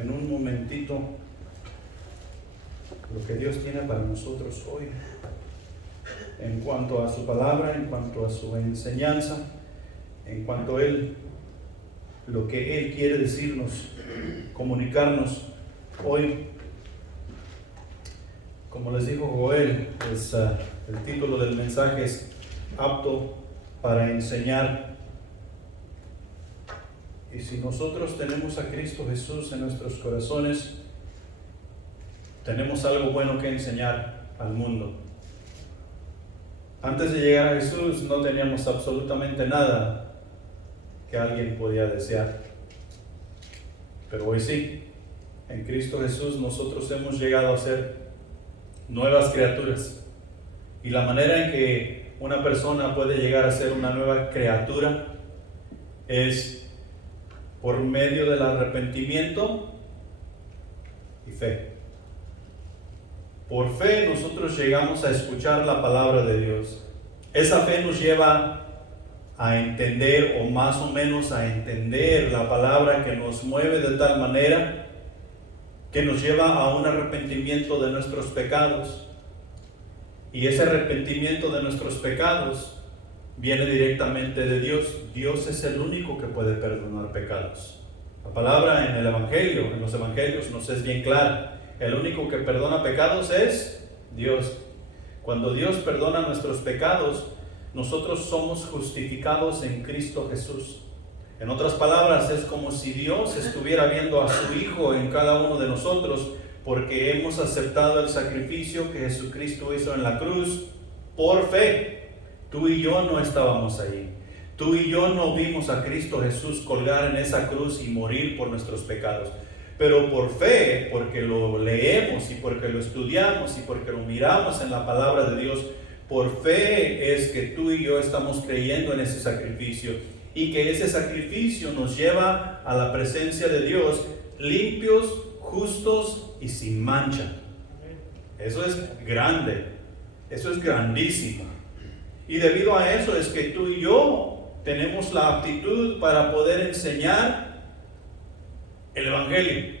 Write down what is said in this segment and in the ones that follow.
en un momentito lo que Dios tiene para nosotros hoy en cuanto a su palabra, en cuanto a su enseñanza, en cuanto a lo que Él quiere decirnos, comunicarnos hoy. Como les dijo Joel, el título del mensaje es apto para enseñar. Y si nosotros tenemos a Cristo Jesús en nuestros corazones, tenemos algo bueno que enseñar al mundo. Antes de llegar a Jesús no teníamos absolutamente nada que alguien podía desear. Pero hoy sí, en Cristo Jesús nosotros hemos llegado a ser nuevas criaturas. Y la manera en que una persona puede llegar a ser una nueva criatura es por medio del arrepentimiento y fe. Por fe nosotros llegamos a escuchar la palabra de Dios. Esa fe nos lleva a entender, o más o menos a entender la palabra, que nos mueve de tal manera que nos lleva a un arrepentimiento de nuestros pecados. Y ese arrepentimiento de nuestros pecados viene directamente de Dios. Dios es el único que puede perdonar pecados. La palabra en los evangelios nos es bien clara. El único que perdona pecados es Dios. Cuando Dios perdona nuestros pecados, nosotros somos justificados en Cristo Jesús. En otras palabras, es como si Dios estuviera viendo a su Hijo en cada uno de nosotros, porque hemos aceptado el sacrificio que Jesucristo hizo en la cruz por fe. Tú y yo no estábamos ahí. Tú y yo no vimos a Cristo Jesús colgar en esa cruz y morir por nuestros pecados. Pero por fe, porque lo leemos y porque lo estudiamos y porque lo miramos en la palabra de Dios, por fe es que tú y yo estamos creyendo en ese sacrificio, y que ese sacrificio nos lleva a la presencia de Dios limpios, justos y sin mancha. Eso es grande, eso es grandísimo. Y debido a eso es que tú y yo tenemos la aptitud para poder enseñar el Evangelio.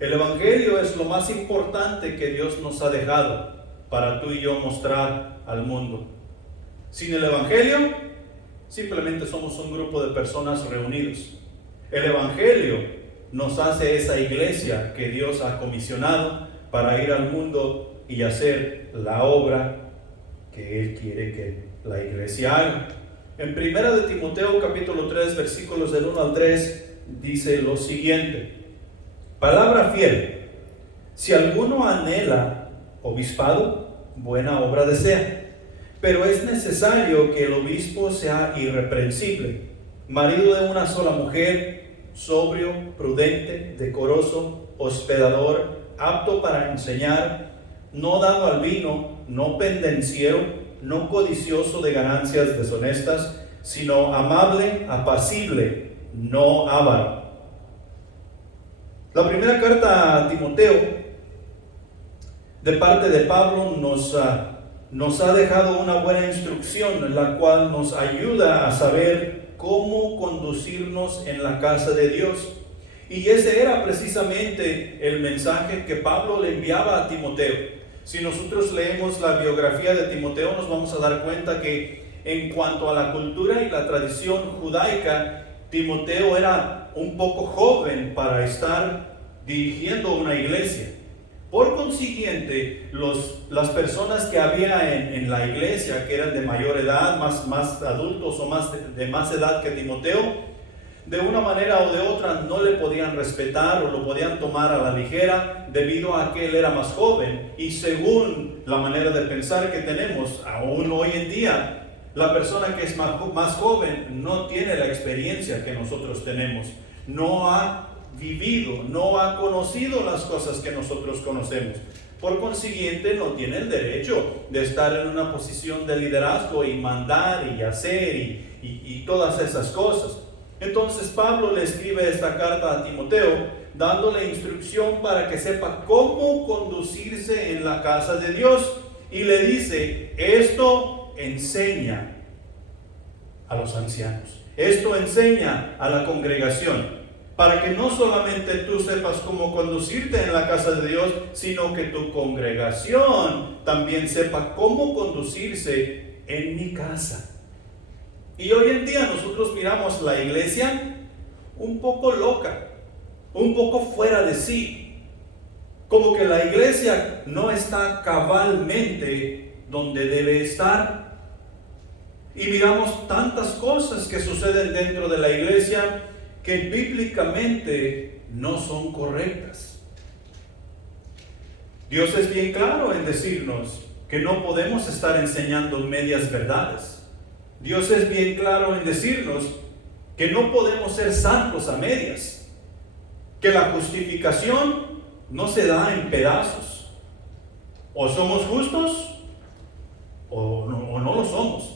El Evangelio es lo más importante que Dios nos ha dejado para tú y yo mostrar al mundo. Sin el Evangelio, simplemente somos un grupo de personas reunidos. El Evangelio nos hace esa iglesia que Dios ha comisionado para ir al mundo y hacer la obra que Él quiere que la iglesia haga. En 1 de Timoteo capítulo 3, versículos del 1 al 3, dice lo siguiente: palabra fiel, si alguno anhela obispado, buena obra desea, pero es necesario que el obispo sea irreprensible, marido de una sola mujer, sobrio, prudente, decoroso, hospedador, apto para enseñar, no dado al vino, no pendenciero, no codicioso de ganancias deshonestas, sino amable, apacible, no avaro. La primera carta a Timoteo de parte de Pablo nos ha dejado una buena instrucción, en la cual nos ayuda a saber cómo conducirnos en la casa de Dios. Y ese era precisamente el mensaje que Pablo le enviaba a Timoteo. Si nosotros leemos la biografía de Timoteo, nos vamos a dar cuenta que en cuanto a la cultura y la tradición judaica, Timoteo era un poco joven para estar dirigiendo una iglesia. Por consiguiente, las personas que había en la iglesia, que eran de mayor edad, más adultos o de más edad que Timoteo, de una manera o de otra no le podían respetar o lo podían tomar a la ligera, debido a que él era más joven. Y según la manera de pensar que tenemos aún hoy en día, la persona que es más joven no tiene la experiencia que nosotros tenemos, no ha vivido, no ha conocido las cosas que nosotros conocemos. Por consiguiente, no tiene el derecho de estar en una posición de liderazgo y mandar y hacer y todas esas cosas. Entonces Pablo le escribe esta carta a Timoteo, dándole instrucción para que sepa cómo conducirse en la casa de Dios, y le dice: esto enseña a los ancianos, esto enseña a la congregación. para que no solamente tú sepas cómo conducirte en la casa de Dios, sino que tu congregación también sepa cómo conducirse en mi casa. Y hoy en día nosotros miramos la iglesia un poco loca, un poco fuera de sí, como que la iglesia no está cabalmente donde debe estar. Y miramos tantas cosas que suceden dentro de la iglesia que bíblicamente no son correctas. Dios es bien claro en decirnos que no podemos estar enseñando medias verdades. Dios es bien claro en decirnos que no podemos ser santos a medias, que la justificación no se da en pedazos. O somos justos o no lo somos.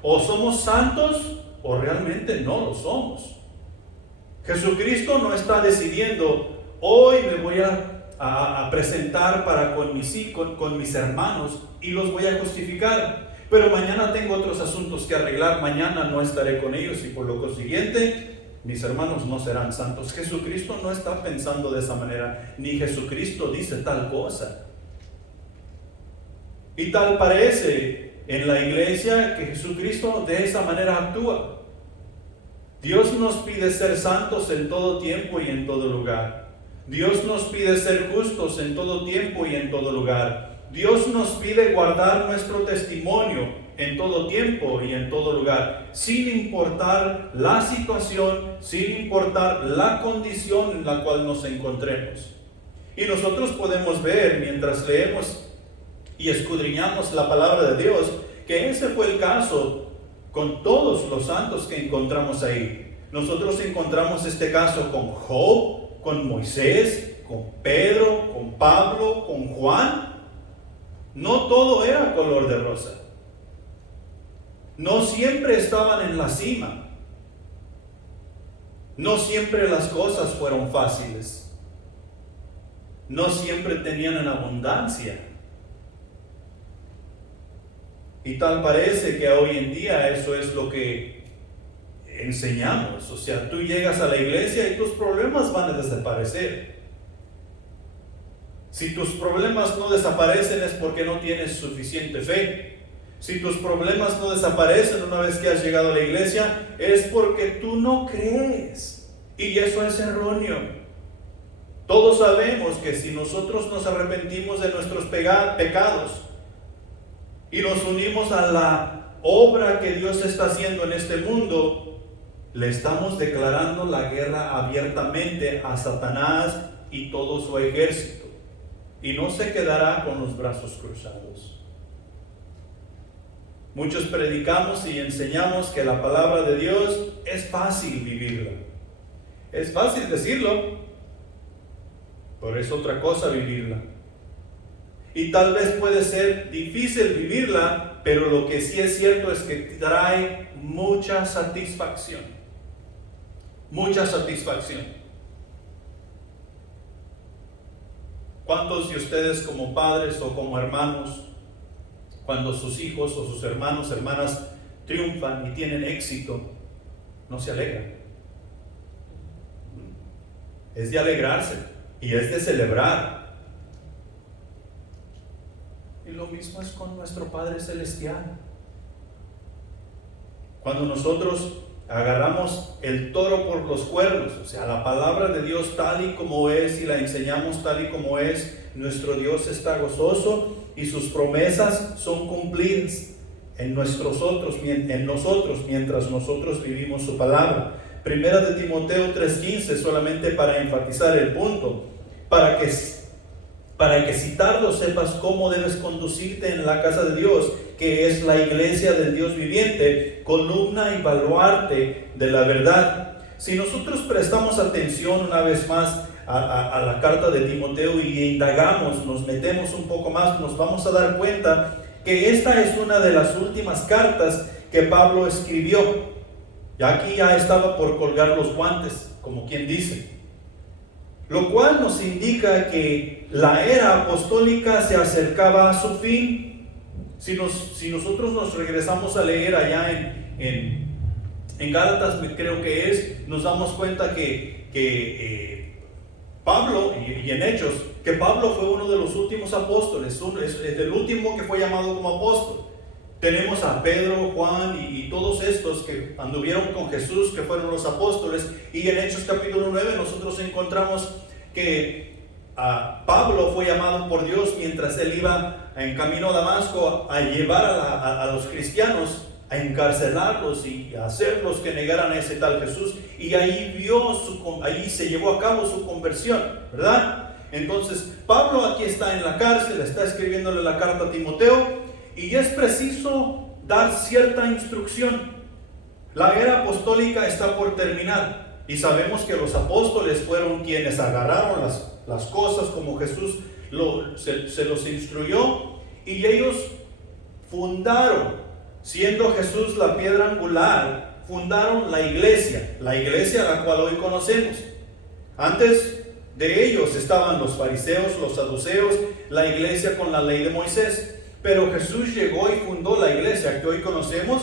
O somos santos o realmente no lo somos. Jesucristo no está decidiendo, hoy me voy a presentar con mis hermanos y los voy a justificar, pero mañana tengo otros asuntos que arreglar, mañana no estaré con ellos y por lo consiguiente mis hermanos no serán santos. Jesucristo no está pensando de esa manera, ni Jesucristo dice tal cosa. Y tal parece en la iglesia que Jesucristo de esa manera actúa. Dios nos pide ser santos en todo tiempo y en todo lugar. Dios nos pide ser justos en todo tiempo y en todo lugar. Dios nos pide guardar nuestro testimonio en todo tiempo y en todo lugar, sin importar la situación, sin importar la condición en la cual nos encontremos. Y nosotros podemos ver mientras leemos y escudriñamos la palabra de Dios que ese fue el caso con todos los santos que encontramos ahí. Nosotros encontramos este caso con Job, con Moisés, con Pedro, con Pablo, con Juan. No todo era color de rosa. No siempre estaban en la cima. No siempre las cosas fueron fáciles. No siempre tenían en abundancia. Y tal parece que hoy en día eso es lo que enseñamos. O sea, tú llegas a la iglesia y tus problemas van a desaparecer. Si tus problemas no desaparecen es porque no tienes suficiente fe. Si tus problemas no desaparecen una vez que has llegado a la iglesia, es porque tú no crees. Y eso es erróneo. Todos sabemos que si nosotros nos arrepentimos de nuestros pecados, y nos unimos a la obra que Dios está haciendo en este mundo, le estamos declarando la guerra abiertamente a Satanás y todo su ejército. Y no se quedará con los brazos cruzados. Muchos predicamos y enseñamos que la palabra de Dios es fácil vivirla. Es fácil decirlo, pero es otra cosa vivirla. Y tal vez puede ser difícil vivirla, pero lo que sí es cierto es que trae mucha satisfacción. Mucha satisfacción. ¿Cuántos de ustedes como padres o como hermanos, cuando sus hijos o sus hermanos, hermanas triunfan y tienen éxito, no se alegran? Es de alegrarse y es de celebrar. Y lo mismo es con nuestro Padre Celestial. Cuando nosotros agarramos el toro por los cuernos, o sea, la palabra de Dios tal y como es y la enseñamos tal y como es, nuestro Dios está gozoso y sus promesas son cumplidas en nosotros mientras nosotros vivimos su palabra. Primera de Timoteo 3:15, solamente para enfatizar el punto, para que si tardo sepas cómo debes conducirte en la casa de Dios, que es la iglesia del Dios viviente, columna y baluarte de la verdad. Si nosotros prestamos atención una vez más a la carta de Timoteo y indagamos, nos metemos un poco más, nos vamos a dar cuenta que esta es una de las últimas cartas que Pablo escribió. Y aquí ya estaba por colgar los guantes, como quien dice. Lo cual nos indica que la era apostólica se acercaba a su fin. Si nosotros nos regresamos a leer allá en Gálatas, creo que nos damos cuenta que que Pablo, y en Hechos, que Pablo fue uno de los últimos apóstoles, es el último que fue llamado como apóstol. Tenemos a Pedro, Juan y todos estos que anduvieron con Jesús, que fueron los apóstoles. Y en Hechos capítulo 9 nosotros encontramos que Pablo fue llamado por Dios mientras él iba en camino a Damasco a llevar a los cristianos, a encarcelarlos y a hacerlos que negaran a ese tal Jesús. Y ahí ahí se llevó a cabo su conversión, ¿verdad? Entonces Pablo aquí está en la cárcel, está escribiéndole la carta a Timoteo, y es preciso dar cierta instrucción. La era apostólica está por terminar, y sabemos que los apóstoles fueron quienes agarraron las cosas como Jesús se los instruyó, y ellos fundaron, siendo Jesús la piedra angular, fundaron la iglesia a la cual hoy conocemos. Antes de ellos estaban los fariseos, los saduceos, la iglesia con la ley de Moisés. Pero Jesús llegó y fundó la iglesia que hoy conocemos,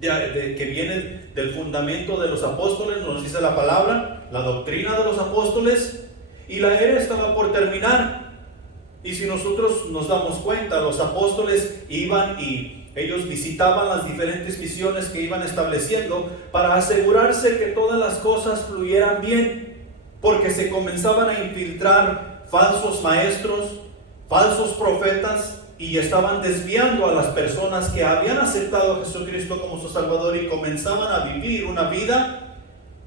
que viene del fundamento de los apóstoles, nos dice la palabra, la doctrina de los apóstoles, y la era estaba por terminar. Y si nosotros nos damos cuenta, los apóstoles iban y ellos visitaban las diferentes misiones que iban estableciendo para asegurarse que todas las cosas fluyeran bien, porque se comenzaban a infiltrar falsos maestros, falsos profetas, y estaban desviando a las personas que habían aceptado a Jesucristo como su Salvador y comenzaban a vivir una vida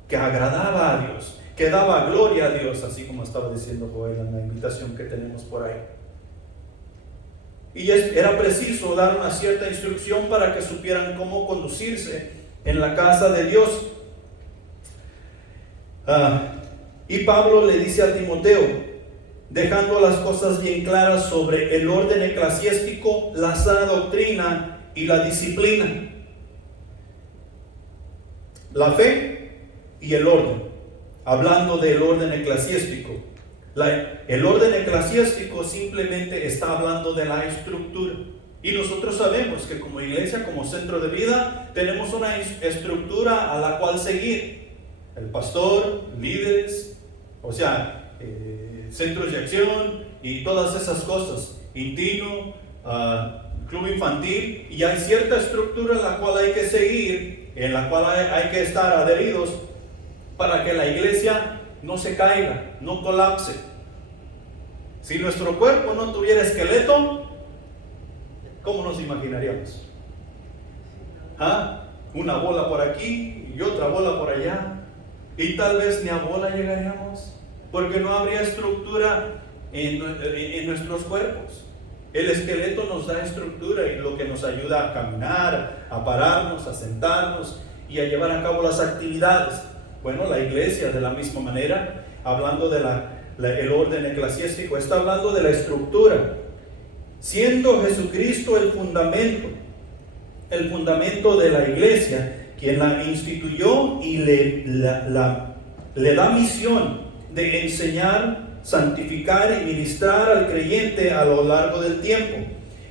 que agradaba a Dios, que daba gloria a Dios, así como estaba diciendo Joel en la invitación que tenemos por ahí. Y era preciso dar una cierta instrucción para que supieran cómo conducirse en la casa de Dios. Y Pablo le dice a Timoteo, dejando las cosas bien claras sobre el orden eclesiástico, la sana doctrina y la disciplina, la fe y el orden. Hablando del orden eclesiástico, el orden eclesiástico simplemente está hablando de la estructura, y nosotros sabemos que como iglesia, como centro de vida, tenemos una estructura a la cual seguir. El pastor, líderes, centros de acción y todas esas cosas, Intino, club infantil, y hay cierta estructura en la cual hay que seguir, en la cual hay que estar adheridos para que la iglesia no se caiga, no colapse. Si nuestro cuerpo no tuviera esqueleto, ¿cómo nos imaginaríamos? Una bola por aquí y otra bola por allá, y tal vez ni a bola llegaríamos, porque no habría estructura en nuestros cuerpos. El esqueleto nos da estructura y lo que nos ayuda a caminar, a pararnos, a sentarnos y a llevar a cabo las actividades. Bueno, la iglesia de la misma manera, hablando del orden eclesiástico, está hablando de la estructura, siendo Jesucristo el fundamento de la iglesia, quien la instituyó y le da misión de enseñar, santificar y ministrar al creyente a lo largo del tiempo.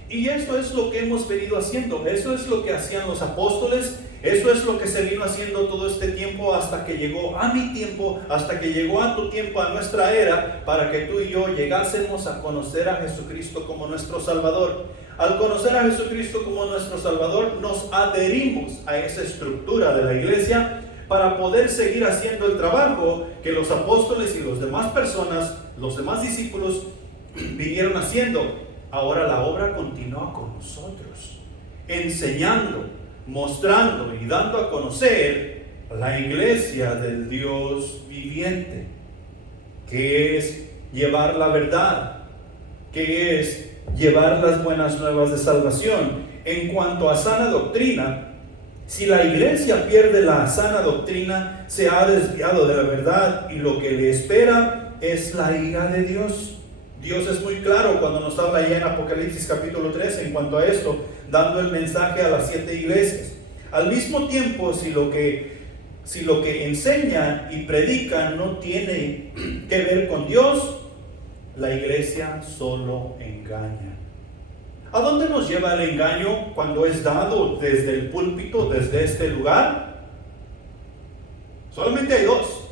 Y eso es lo que hemos venido haciendo, eso es lo que hacían los apóstoles, eso es lo que se vino haciendo todo este tiempo hasta que llegó a mi tiempo, hasta que llegó a tu tiempo, a nuestra era, para que tú y yo llegásemos a conocer a Jesucristo como nuestro Salvador. Al conocer a Jesucristo como nuestro Salvador, nos adherimos a esa estructura de la iglesia para poder seguir haciendo el trabajo que los apóstoles y las demás personas, los demás discípulos vinieron haciendo. Ahora la obra continúa con nosotros, enseñando, mostrando y dando a conocer la iglesia del Dios viviente, que es llevar la verdad, que es llevar las buenas nuevas de salvación. En cuanto a sana doctrina, si la iglesia pierde la sana doctrina, se ha desviado de la verdad y lo que le espera es la ira de Dios. Dios es muy claro cuando nos habla allá en Apocalipsis capítulo 3 en cuanto a esto, dando el mensaje a las 7 iglesias. Al mismo tiempo, si lo que enseña y predica no tiene que ver con Dios, la iglesia solo engaña. ¿A dónde nos lleva el engaño cuando es dado desde el púlpito, desde este lugar? Solamente hay dos.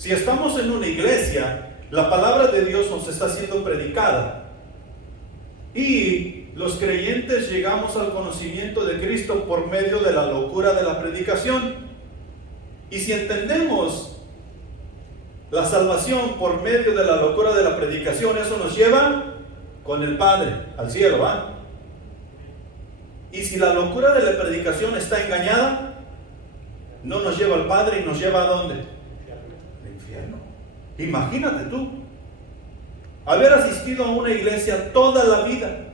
Si estamos en una iglesia, la palabra de Dios nos está siendo predicada y los creyentes llegamos al conocimiento de Cristo por medio de la locura de la predicación. Y si entendemos la salvación por medio de la locura de la predicación, eso nos lleva con el Padre al cielo, ¿va? Y si la locura de la predicación está engañada, no nos lleva al Padre y nos lleva ¿a dónde? Al infierno. Imagínate tú haber asistido a una iglesia toda la vida,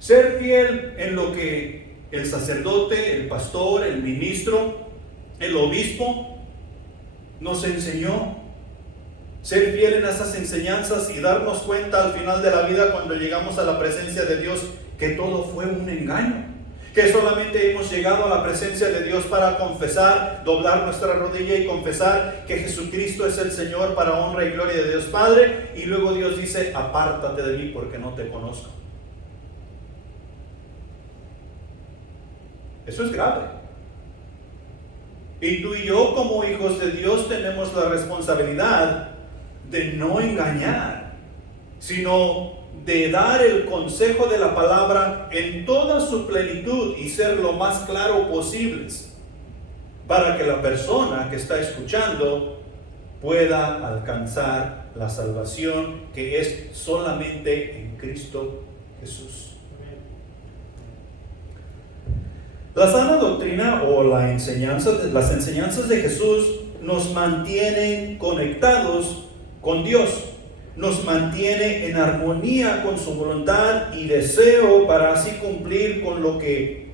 ser fiel en lo que el sacerdote, el pastor, el ministro, el obispo nos enseñó, ser fiel en esas enseñanzas y darnos cuenta al final de la vida, cuando llegamos a la presencia de Dios, que todo fue un engaño, que solamente hemos llegado a la presencia de Dios para confesar, doblar nuestra rodilla y confesar que Jesucristo es el Señor para honra y gloria de Dios Padre, y luego Dios dice: apártate de mí porque no te conozco. Eso es grave. Y tú y yo, como hijos de Dios, tenemos la responsabilidad de no engañar, sino de dar el consejo de la palabra en toda su plenitud y ser lo más claro posibles, para que la persona que está escuchando pueda alcanzar la salvación que es solamente en Cristo Jesús. La sana doctrina o las enseñanzas de Jesús nos mantienen conectados con Dios, nos mantiene en armonía con su voluntad y deseo para así cumplir con lo que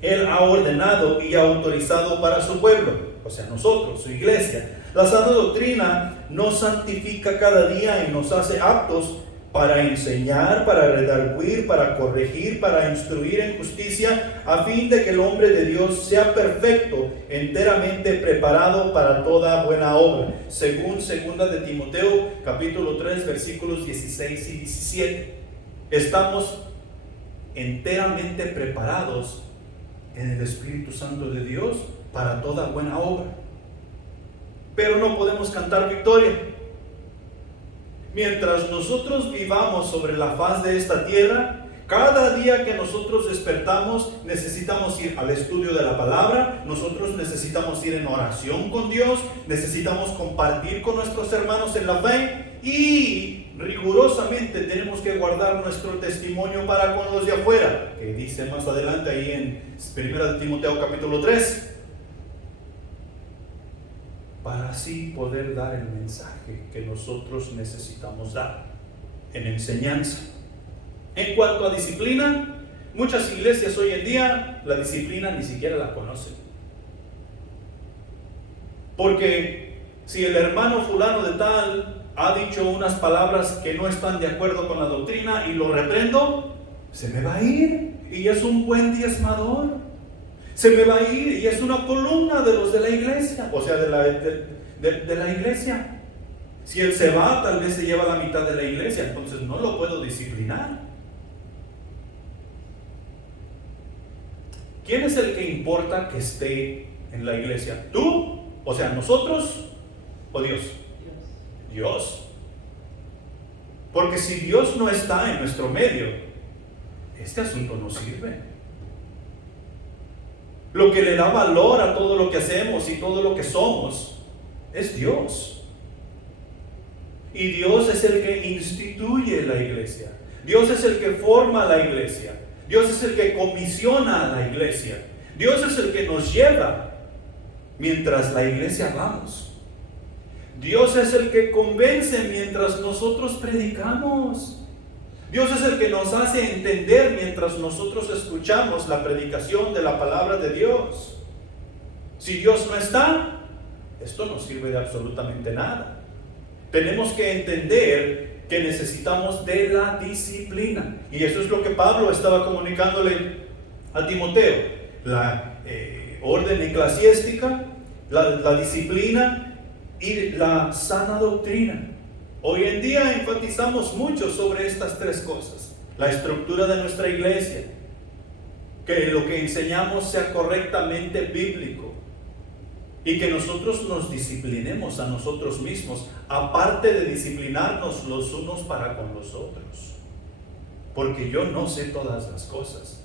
Él ha ordenado y autorizado para su pueblo, o sea, nosotros, su iglesia. La sana doctrina nos santifica cada día y nos hace aptos para enseñar, para redarguir, para corregir, para instruir en justicia, a fin de que el hombre de Dios sea perfecto, enteramente preparado para toda buena obra, según 2 de Timoteo, capítulo 3, versículos 16 y 17. Estamos enteramente preparados en el Espíritu Santo de Dios para toda buena obra. Pero no podemos cantar victoria. Mientras nosotros vivamos sobre la faz de esta tierra, cada día que nosotros despertamos, necesitamos ir al estudio de la palabra, nosotros necesitamos ir en oración con Dios, necesitamos compartir con nuestros hermanos en la fe y rigurosamente tenemos que guardar nuestro testimonio para con los de afuera, que dice más adelante ahí en 1 de Timoteo capítulo 3. Para así poder dar el mensaje que nosotros necesitamos dar en enseñanza. En cuanto a disciplina, muchas iglesias hoy en día la disciplina ni siquiera la conocen. Porque si el hermano fulano de tal ha dicho unas palabras que no están de acuerdo con la doctrina y lo reprendo, se me va a ir y es un buen diezmador. Se me va a ir y es una columna de los de la iglesia, o sea, de la iglesia. Si él se va, tal vez se lleva la mitad de la iglesia, entonces no lo puedo disciplinar. ¿Quién es el que importa que esté en la iglesia? ¿Tú? O sea, ¿nosotros o Dios? Dios. Porque si Dios no está en nuestro medio, este asunto no sirve. Lo que le da valor a todo lo que hacemos y todo lo que somos es Dios. Y Dios es el que instituye la iglesia. Dios es el que forma la iglesia. Dios es el que comisiona a la iglesia. Dios es el que nos lleva mientras la iglesia vamos. Dios es el que convence mientras nosotros predicamos. Dios es el que nos hace entender mientras nosotros escuchamos la predicación de la palabra de Dios. Si Dios no está, esto no sirve de absolutamente nada. Tenemos que entender que necesitamos de la disciplina. Y eso es lo que Pablo estaba comunicándole a Timoteo. La orden eclesiástica, la disciplina y la sana doctrina. Hoy en día enfatizamos mucho sobre estas tres cosas. La estructura de nuestra iglesia, que lo que enseñamos sea correctamente bíblico. y que nosotros nos disciplinemos a nosotros mismos, aparte de disciplinarnos los unos para con los otros. Porque yo no sé todas las cosas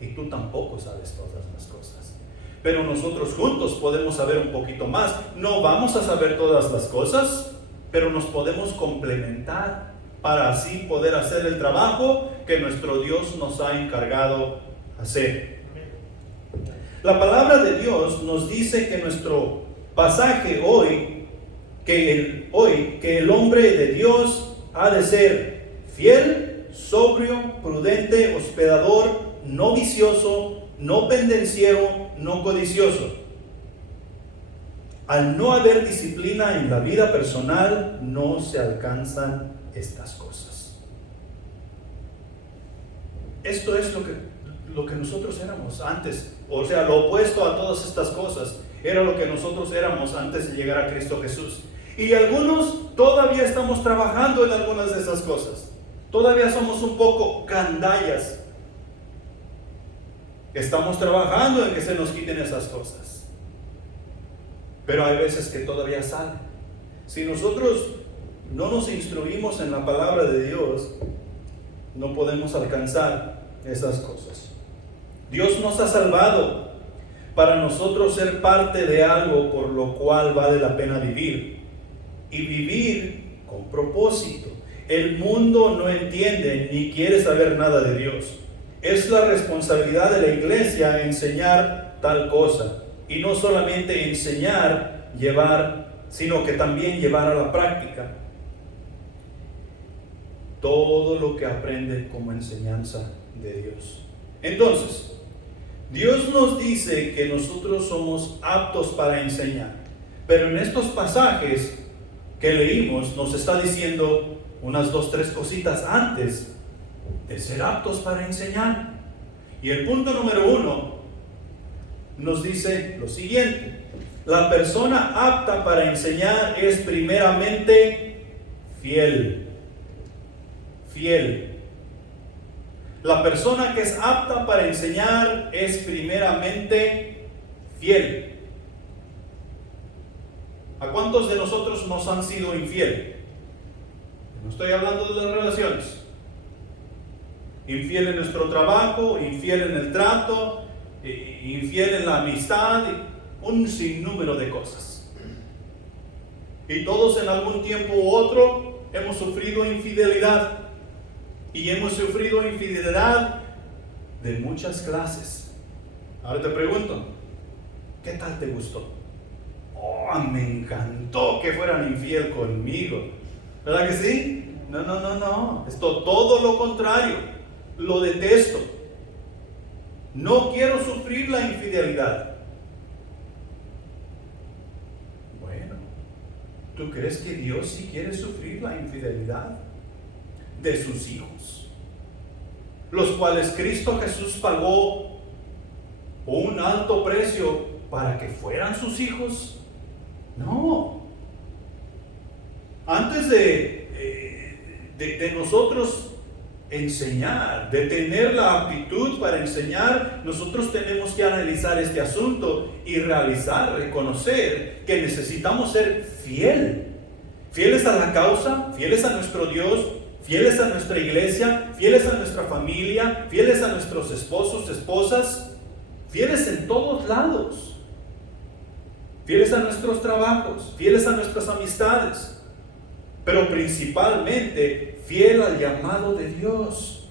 y tú tampoco sabes todas las cosas. Pero nosotros juntos podemos saber un poquito más. No vamos a saber todas las cosas, pero nos podemos complementar para así poder hacer el trabajo que nuestro Dios nos ha encargado hacer. La palabra de Dios nos dice que nuestro pasaje hoy, que el hombre de Dios ha de ser fiel, sobrio, prudente, hospedador, no vicioso, no pendenciero, no codicioso. Al no haber disciplina en la vida personal, no se alcanzan estas cosas. Esto es lo que nosotros éramos antes. O sea, lo opuesto a todas estas cosas era lo que nosotros éramos antes de llegar a Cristo Jesús. Y algunos todavía estamos trabajando en algunas de esas cosas. Todavía somos un poco gandallas. Estamos trabajando en que se nos quiten esas cosas. Pero hay veces que todavía salen. Si nosotros no nos instruimos en la palabra de Dios, no podemos alcanzar esas cosas. Dios nos ha salvado para nosotros ser parte de algo por lo cual vale la pena vivir. Y vivir con propósito. El mundo no entiende ni quiere saber nada de Dios. Es la responsabilidad de la iglesia enseñar tal cosa. Y no solamente enseñar, llevar, sino que también llevar a la práctica todo lo que aprende como enseñanza de Dios. Entonces, Dios nos dice que nosotros somos aptos para enseñar. Pero en estos pasajes que leímos nos está diciendo unas 2, 3 cositas antes de ser aptos para enseñar. Y el punto número 1 nos dice lo siguiente: la persona apta para enseñar es primeramente fiel. Fiel. La persona que es apta para enseñar es primeramente fiel. ¿A cuántos de nosotros nos han sido infiel? No estoy hablando de las relaciones. Infiel en nuestro trabajo, infiel en el trato, infiel en la amistad, un sinnúmero de cosas. Y todos en algún tiempo u otro hemos sufrido infidelidad. Y hemos sufrido infidelidad de muchas clases. Ahora te pregunto, ¿qué tal te gustó? Oh, me encantó que fueran infiel conmigo. ¿Verdad que sí? No. Esto todo lo contrario. Lo detesto. No quiero sufrir la infidelidad. Bueno, ¿tú crees que Dios sí quiere sufrir la infidelidad de sus hijos, los cuales Cristo Jesús pagó un alto precio para que fueran sus hijos? No. Antes de nosotros enseñar, de tener la aptitud para enseñar, nosotros tenemos que analizar este asunto y reconocer que necesitamos ser fieles a la causa, fieles a nuestro Dios, fieles a nuestra iglesia, fieles a nuestra familia, fieles a nuestros esposos, esposas, fieles en todos lados, fieles a nuestros trabajos, fieles a nuestras amistades, pero principalmente fiel al llamado de Dios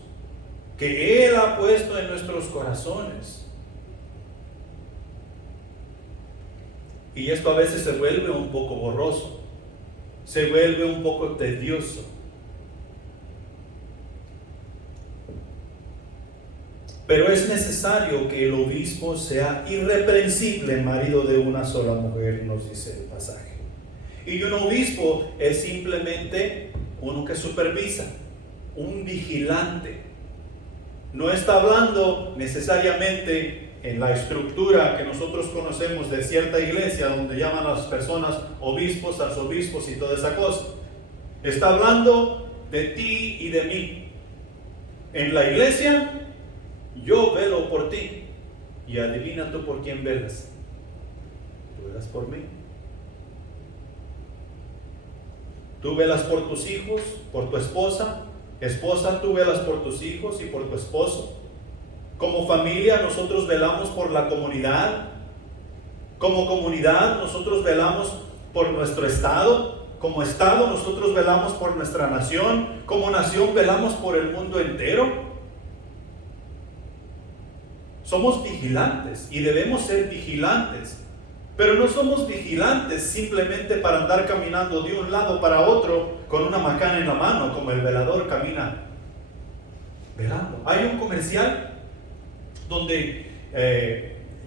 que Él ha puesto en nuestros corazones. Y esto a veces se vuelve un poco borroso, se vuelve un poco tedioso. Pero es necesario que el obispo sea irreprensible, marido de una sola mujer, nos dice el pasaje. Y un obispo es simplemente uno que supervisa, un vigilante. No está hablando necesariamente en la estructura que nosotros conocemos de cierta iglesia, donde llaman a las personas obispos, arzobispos y toda esa cosa. Está hablando de ti y de mí. En la iglesia, yo velo por ti, y adivina tú por quién velas. tú velas por mí. Tú velas por tus hijos, por tu esposa. Esposa, tú velas por tus hijos y por tu esposo. Como familia, nosotros velamos por la comunidad. Como comunidad, nosotros velamos por nuestro estado. Como estado, nosotros velamos por nuestra nación. Como nación, velamos por el mundo entero. Somos vigilantes y debemos ser vigilantes. Pero no somos vigilantes simplemente para andar caminando de un lado para otro con una macana en la mano, como el velador camina velando. Hay un comercial donde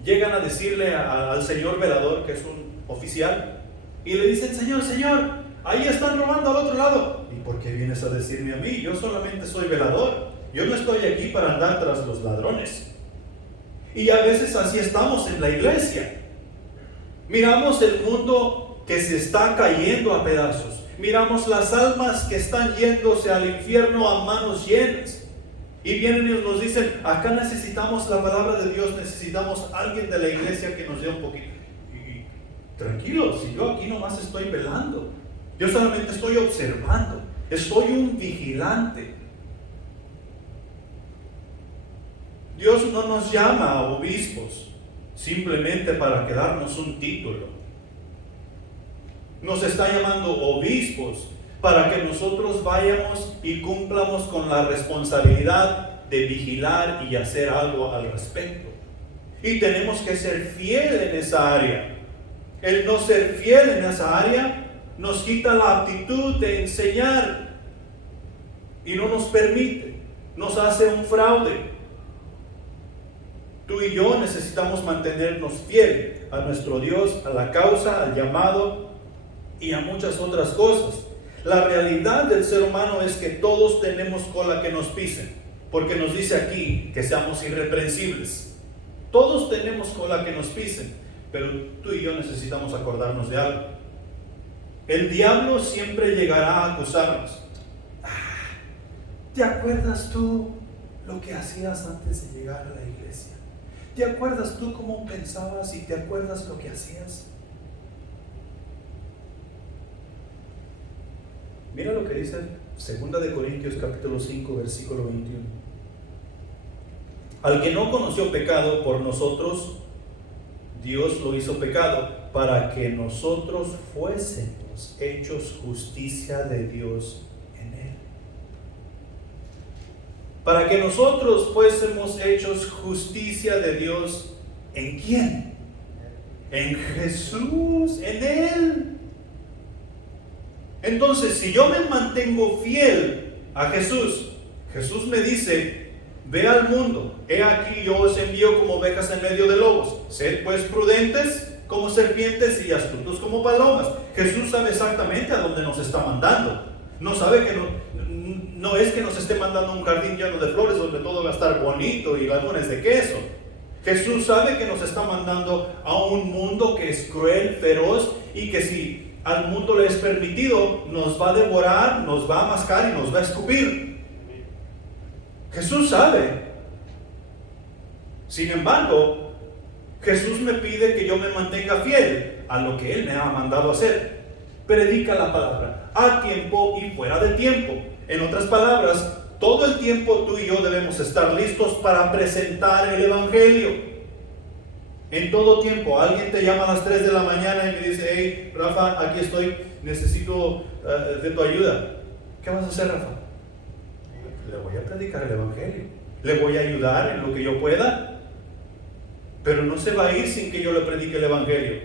llegan a decirle al señor velador, que es un oficial, y le dicen: señor, ahí están robando al otro lado. ¿Y por qué vienes a decirme a mí? Yo solamente soy velador. Yo no estoy aquí para andar tras los ladrones. Y a veces así estamos en la iglesia. Miramos el mundo que se está cayendo a pedazos. Miramos las almas que están yéndose al infierno a manos llenas. Y vienen y nos dicen: acá necesitamos la palabra de Dios, necesitamos a alguien de la iglesia que nos dé un poquito. Y tranquilo, si yo aquí nomás estoy velando, yo solamente estoy observando, soy un vigilante. Dios no nos llama a obispos simplemente para quedarnos un título. Nos está llamando obispos para que nosotros vayamos y cumplamos con la responsabilidad de vigilar y hacer algo al respecto. Y tenemos que ser fieles en esa área. El no ser fiel en esa área nos quita la aptitud de enseñar y no nos permite, nos hace un fraude. Tú y yo necesitamos mantenernos fieles a nuestro Dios, a la causa, al llamado y a muchas otras cosas. La realidad del ser humano es que todos tenemos cola que nos pisen, porque nos dice aquí que seamos irreprensibles. Todos tenemos cola que nos pisen, pero tú y yo necesitamos acordarnos de algo. El diablo siempre llegará a acusarnos. ¿Te acuerdas tú lo que hacías antes de llegar a la iglesia? ¿Te acuerdas tú cómo pensabas y te acuerdas lo que hacías? Mira lo que dice 2 de Corintios capítulo 5 versículo 21. Al que no conoció pecado por nosotros, Dios lo hizo pecado para que nosotros fuésemos hechos justicia de Dios en él. Para que nosotros fuésemos hechos justicia de Dios, ¿en quién? En Jesús, en Él. Entonces, si yo me mantengo fiel a Jesús, Jesús me dice: ve al mundo, he aquí yo os envío como ovejas en medio de lobos. Sed pues prudentes como serpientes y astutos como palomas. Jesús sabe exactamente a dónde nos está mandando. No sabe que no es que nos esté mandando a un jardín lleno de flores donde todo va a estar bonito y galones de queso. Jesús sabe que nos está mandando a un mundo que es cruel, feroz, y que si al mundo le es permitido, nos va a devorar, nos va a mascar y nos va a escupir. Jesús sabe. Sin embargo, Jesús me pide que yo me mantenga fiel a lo que Él me ha mandado hacer. Predica la palabra a tiempo y fuera de tiempo. En otras palabras, todo el tiempo tú y yo debemos estar listos para presentar el Evangelio. En todo tiempo. Alguien te llama a las 3 de la mañana y me dice: hey, Rafa, aquí estoy, necesito de tu ayuda. ¿Qué vas a hacer, Rafa? Le voy a predicar el Evangelio. Le voy a ayudar en lo que yo pueda. Pero no se va a ir sin que yo le predique el Evangelio.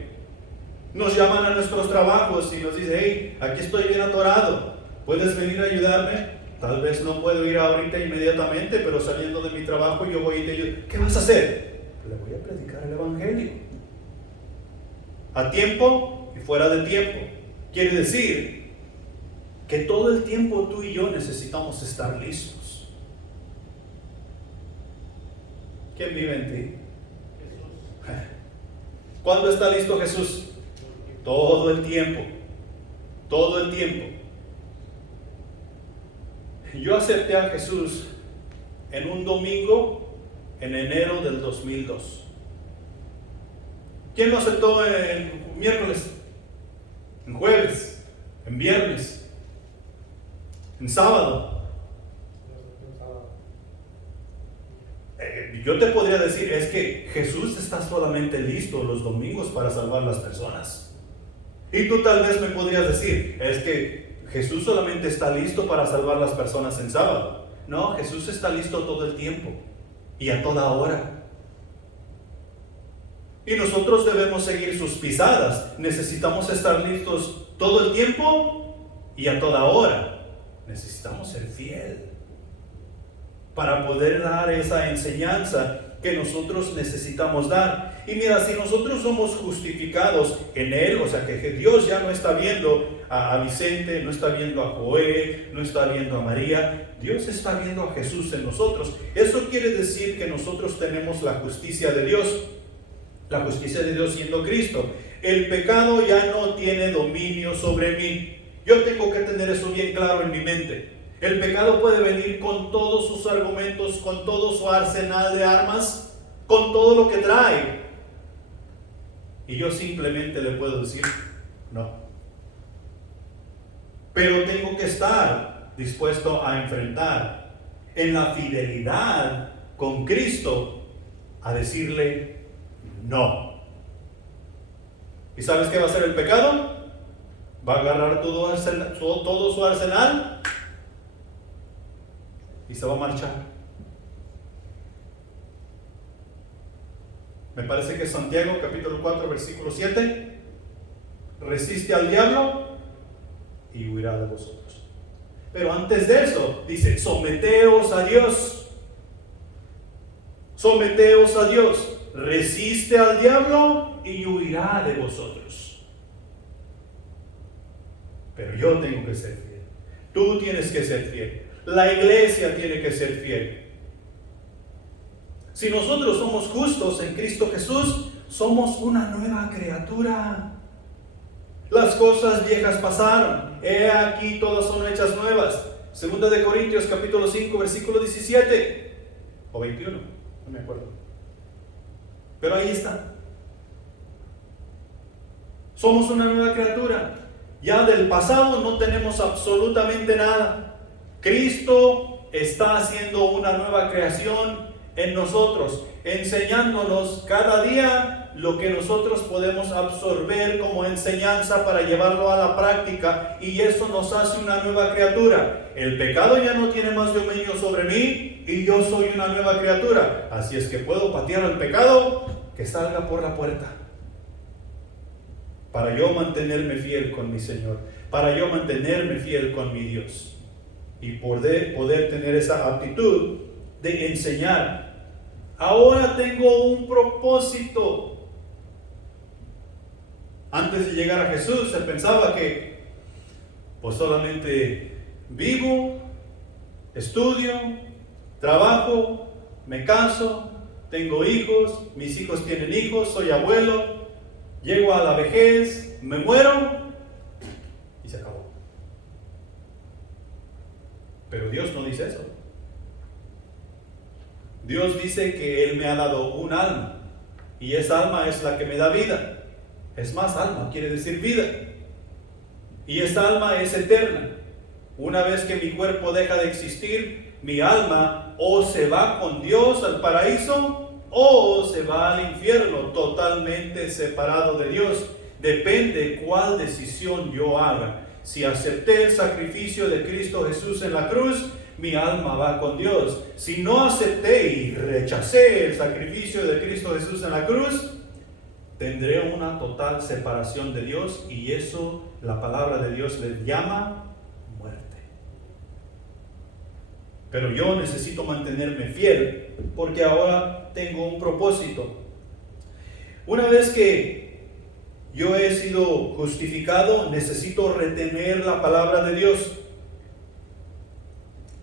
Nos llaman a nuestros trabajos y nos dicen: hey, aquí estoy bien atorado, ¿puedes venir a ayudarme? Tal vez no puedo ir ahorita inmediatamente, pero saliendo de mi trabajo yo voy y te ayudo. ¿Qué vas a hacer? Le voy a predicar el Evangelio. A tiempo y fuera de tiempo. Quiere decir que todo el tiempo tú y yo necesitamos estar listos. ¿Quién vive en ti? Jesús. ¿Cuándo está listo Jesús? Todo el tiempo. Todo el tiempo. Yo acepté a Jesús en un domingo en enero del 2002. ¿Quién lo aceptó en miércoles? En jueves, en viernes, en sábado. Yo te podría decir, es que Jesús está solamente listo los domingos para salvar las personas. Y tú tal vez me podrías decir, es que Jesús solamente está listo para salvar las personas en sábado. No, Jesús está listo todo el tiempo y a toda hora. Y nosotros debemos seguir sus pisadas. Necesitamos estar listos todo el tiempo y a toda hora. Necesitamos ser fiel para poder dar esa enseñanza que nosotros necesitamos dar. Y mira, si nosotros somos justificados en Él, o sea que Dios ya no está viendo a Vicente, no está viendo a Joé, no está viendo a María, Dios está viendo a Jesús en nosotros. Eso quiere decir que nosotros tenemos la justicia de Dios. La justicia de Dios siendo Cristo. El pecado ya no tiene dominio sobre mí. Yo tengo que tener eso bien claro en mi mente. El pecado puede venir con todos sus argumentos, con todo su arsenal de armas, con todo lo que trae. Y yo simplemente le puedo decir, no. Pero tengo que estar dispuesto a enfrentar en la fidelidad con Cristo a decirle no. ¿Y sabes qué va a hacer el pecado? Va a agarrar todo su arsenal y se va a marchar. Me parece que Santiago capítulo 4 versículo 7, resiste al diablo y huirá de vosotros. Pero antes de eso dice, someteos a Dios. Someteos a Dios. Resiste al diablo y huirá de vosotros. Pero yo tengo que ser fiel. Tú tienes que ser fiel. La iglesia tiene que ser fiel. Si nosotros somos justos en Cristo Jesús, somos una nueva criatura. Las cosas viejas pasaron. He aquí todas son hechas nuevas. Segunda de Corintios capítulo 5 versículo 17 o 21, no me acuerdo. Pero ahí está. Somos una nueva criatura. Ya del pasado no tenemos absolutamente nada. Cristo está haciendo una nueva creación en nosotros, enseñándonos cada día lo que nosotros podemos absorber como enseñanza para llevarlo a la práctica, y eso nos hace una nueva criatura. El pecado ya no tiene más dominio sobre mí y yo soy una nueva criatura. Así es que puedo patear al pecado, que salga por la puerta. Para yo mantenerme fiel con mi Señor, para yo mantenerme fiel con mi Dios y poder tener esa actitud de enseñar. Ahora tengo un propósito. Antes de llegar a Jesús se pensaba que pues solamente vivo, estudio, trabajo, me caso, tengo hijos, mis hijos tienen hijos, soy abuelo, llego a la vejez, me muero y se acabó. Pero Dios no dice eso. Dios dice que Él me ha dado un alma y esa alma es la que me da vida. Es más, alma quiere decir vida. Y esa alma es eterna. Una vez que mi cuerpo deja de existir, mi alma o se va con Dios al paraíso o se va al infierno, totalmente separado de Dios. Depende cuál decisión yo haga. Si acepté el sacrificio de Cristo Jesús en la cruz, mi alma va con Dios. Si no acepté y rechacé el sacrificio de Cristo Jesús en la cruz, tendré una total separación de Dios, y eso la palabra de Dios le llama muerte. Pero yo necesito mantenerme fiel porque ahora tengo un propósito. Una vez que yo he sido justificado, necesito retener la palabra de Dios.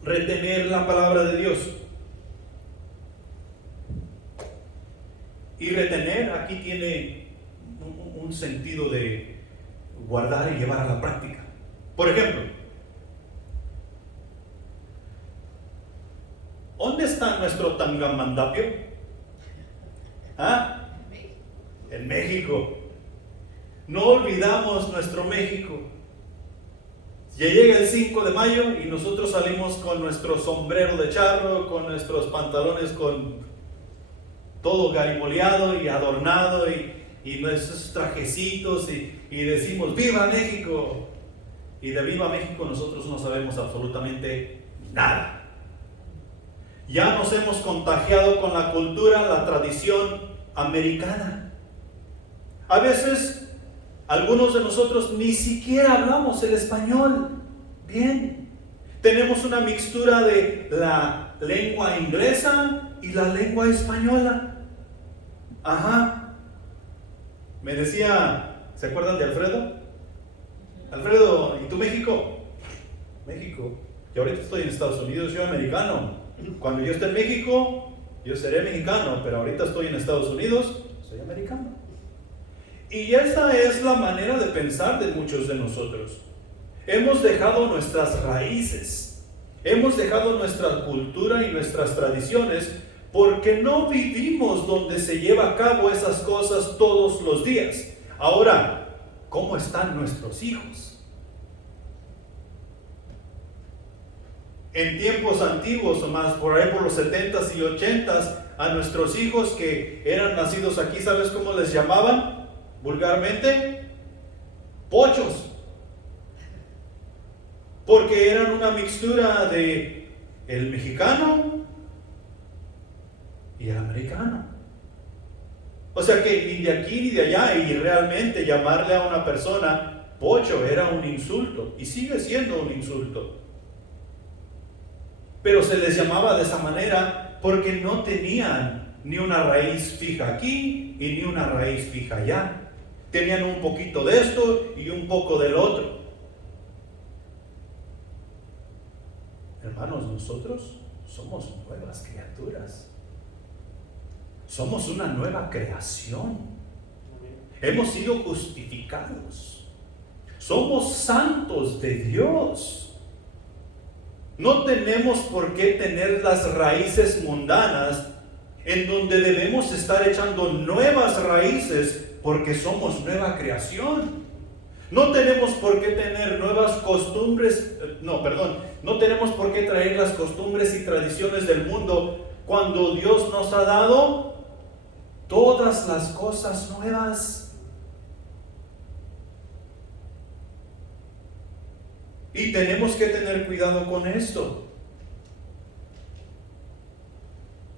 Retener la palabra de Dios. Y retener aquí tiene un sentido de guardar y llevar a la práctica. Por ejemplo, ¿dónde está nuestro Tangamandapio? ¿Ah? en México. No olvidamos nuestro México. Ya llega el 5 de mayo y nosotros salimos con nuestro sombrero de charro, con nuestros pantalones con todo gariboleado y adornado y nuestros trajecitos y decimos ¡Viva México! Y de Viva México nosotros no sabemos absolutamente nada. Ya nos hemos contagiado con la cultura, la tradición americana. A veces algunos de nosotros ni siquiera hablamos el español bien. Tenemos una mixtura de la lengua inglesa y la lengua española. Ajá. Me decía, ¿se acuerdan de Alfredo? Alfredo, ¿y tú México? México. Yo ahorita estoy en Estados Unidos, soy americano. Cuando yo esté en México, yo seré mexicano, pero ahorita estoy en Estados Unidos, soy americano. Y esa es la manera de pensar de muchos de nosotros. Hemos dejado nuestras raíces, hemos dejado nuestra cultura y nuestras tradiciones porque no vivimos donde se lleva a cabo esas cosas todos los días. Ahora, ¿cómo están nuestros hijos? En tiempos antiguos, o más por ahí por los 70s y 80s, a nuestros hijos que eran nacidos aquí, ¿sabes cómo les llamaban? Vulgarmente, pochos, porque eran una mixtura de el mexicano y el americano. O sea que ni de aquí ni de allá, y realmente llamarle a una persona pocho era un insulto y sigue siendo un insulto. Pero se les llamaba de esa manera porque no tenían ni una raíz fija aquí y ni una raíz fija allá. Tenían un poquito de esto y un poco del otro. Hermanos, nosotros somos nuevas criaturas. Somos una nueva creación. Hemos sido justificados. Somos santos de Dios. No tenemos por qué tener las raíces mundanas en donde debemos estar echando nuevas raíces porque somos nueva creación. No tenemos por qué tener nuevas costumbres, no tenemos por qué traer las costumbres y tradiciones del mundo cuando Dios nos ha dado todas las cosas nuevas. Y tenemos que tener cuidado con esto.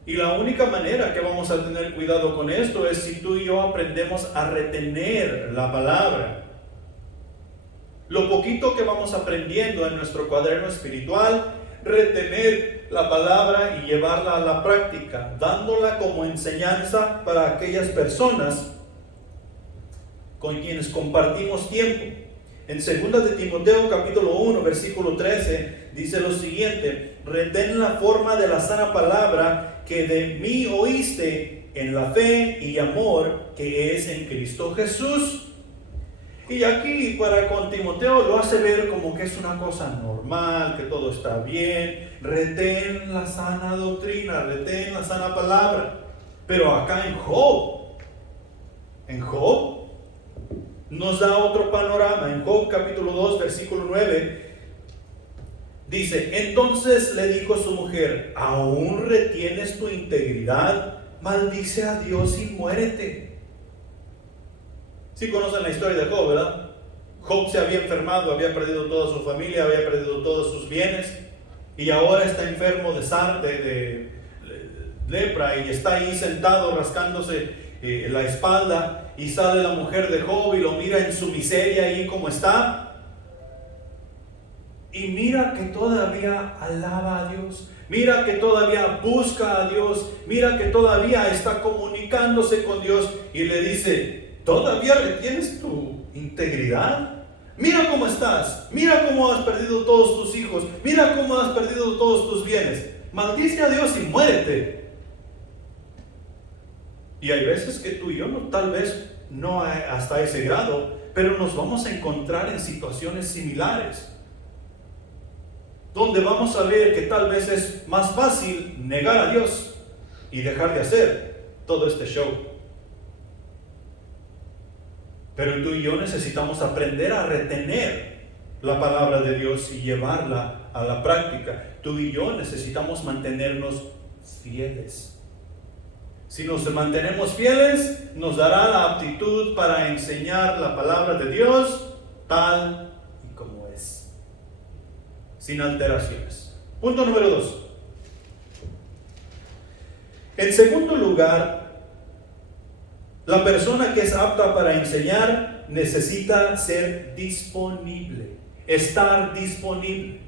Y la única manera que vamos a tener cuidado con esto es si tú y yo aprendemos a retener la palabra. Lo poquito que vamos aprendiendo en nuestro cuaderno espiritual, retener la palabra y llevarla a la práctica, dándola como enseñanza para aquellas personas con quienes compartimos tiempo. En 2 de Timoteo capítulo 1 versículo 13 dice lo siguiente: retén la forma de la sana palabra que de mí oíste en la fe y amor que es en Cristo Jesús. Y aquí con Timoteo lo hace ver como que es una cosa normal, que todo está bien. Retén la sana doctrina, retén la sana palabra. Pero acá en Job nos da otro panorama. En Job capítulo 2 versículo 9 dice: entonces le dijo su mujer, ¿aún retienes tu integridad? Maldice a Dios y muérete. Sí conocen la historia de Job, ¿verdad? Job se había enfermado, había perdido toda su familia, había perdido todos sus bienes y ahora está enfermo de lepra y está ahí sentado rascándose la espalda, y sale la mujer de Job y lo mira en su miseria ahí como está, y mira que todavía alaba a Dios, mira que todavía busca a Dios, mira que todavía está comunicándose con Dios, y le dice: ¿todavía retienes tu integridad? Mira cómo estás, mira cómo has perdido todos tus hijos, mira cómo has perdido todos tus bienes, maldice a Dios y muérete. Y hay veces que tú y yo tal vez no hasta ese grado, pero nos vamos a encontrar en situaciones similares, donde vamos a ver que tal vez es más fácil negar a Dios y dejar de hacer todo este show. Pero tú y yo necesitamos aprender a retener la palabra de Dios y llevarla a la práctica. Tú y yo necesitamos mantenernos fieles. Si nos mantenemos fieles, nos dará la aptitud para enseñar la palabra de Dios tal y como es, sin alteraciones. Punto número 2. En segundo lugar, la persona que es apta para enseñar necesita ser disponible, estar disponible.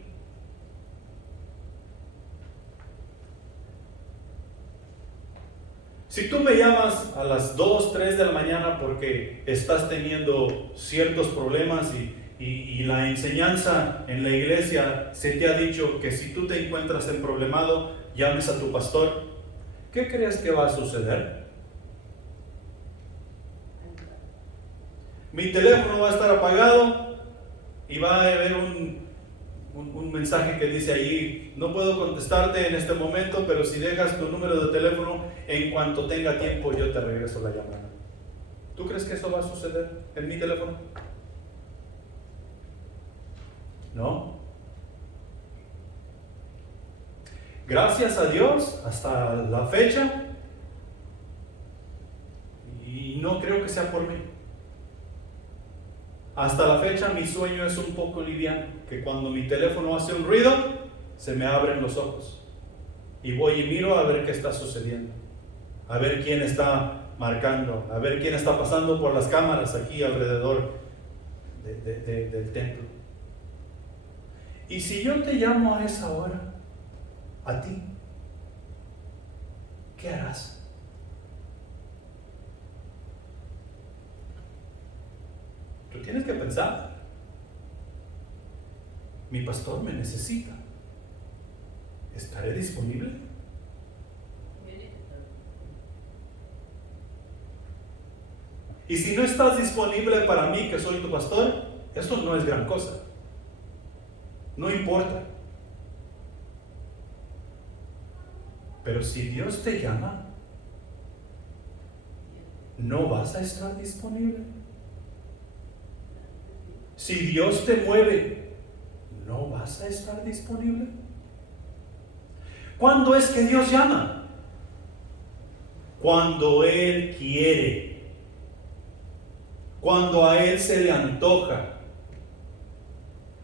Si tú me llamas a las 2, 3 de la mañana porque estás teniendo ciertos problemas y la enseñanza en la iglesia se te ha dicho que si tú te encuentras en problemado, llames a tu pastor, ¿qué crees que va a suceder? Mi teléfono va a estar apagado y va a haber un mensaje que dice allí: no puedo contestarte en este momento, pero si dejas tu número de teléfono, en cuanto tenga tiempo yo te regreso la llamada. ¿Tú crees que eso va a suceder en mi teléfono? No. Gracias a Dios, hasta la fecha, y no creo que sea por mí, hasta la fecha mi sueño es un poco liviano, que cuando mi teléfono hace un ruido, se me abren los ojos y voy y miro a ver qué está sucediendo, a ver quién está marcando, a ver quién está pasando por las cámaras aquí alrededor del templo. Y si yo te llamo a esa hora, a ti, ¿qué harás? Tú tienes que pensar: mi pastor me necesita, ¿estaré disponible? Y si no estás disponible para mí, que soy tu pastor, eso no es gran cosa, no importa. Pero si Dios te llama, ¿no vas a estar disponible? Si Dios te mueve, ¿no vas a estar disponible? ¿Cuándo es que Dios llama? Cuando Él quiere, cuando a Él se le antoja,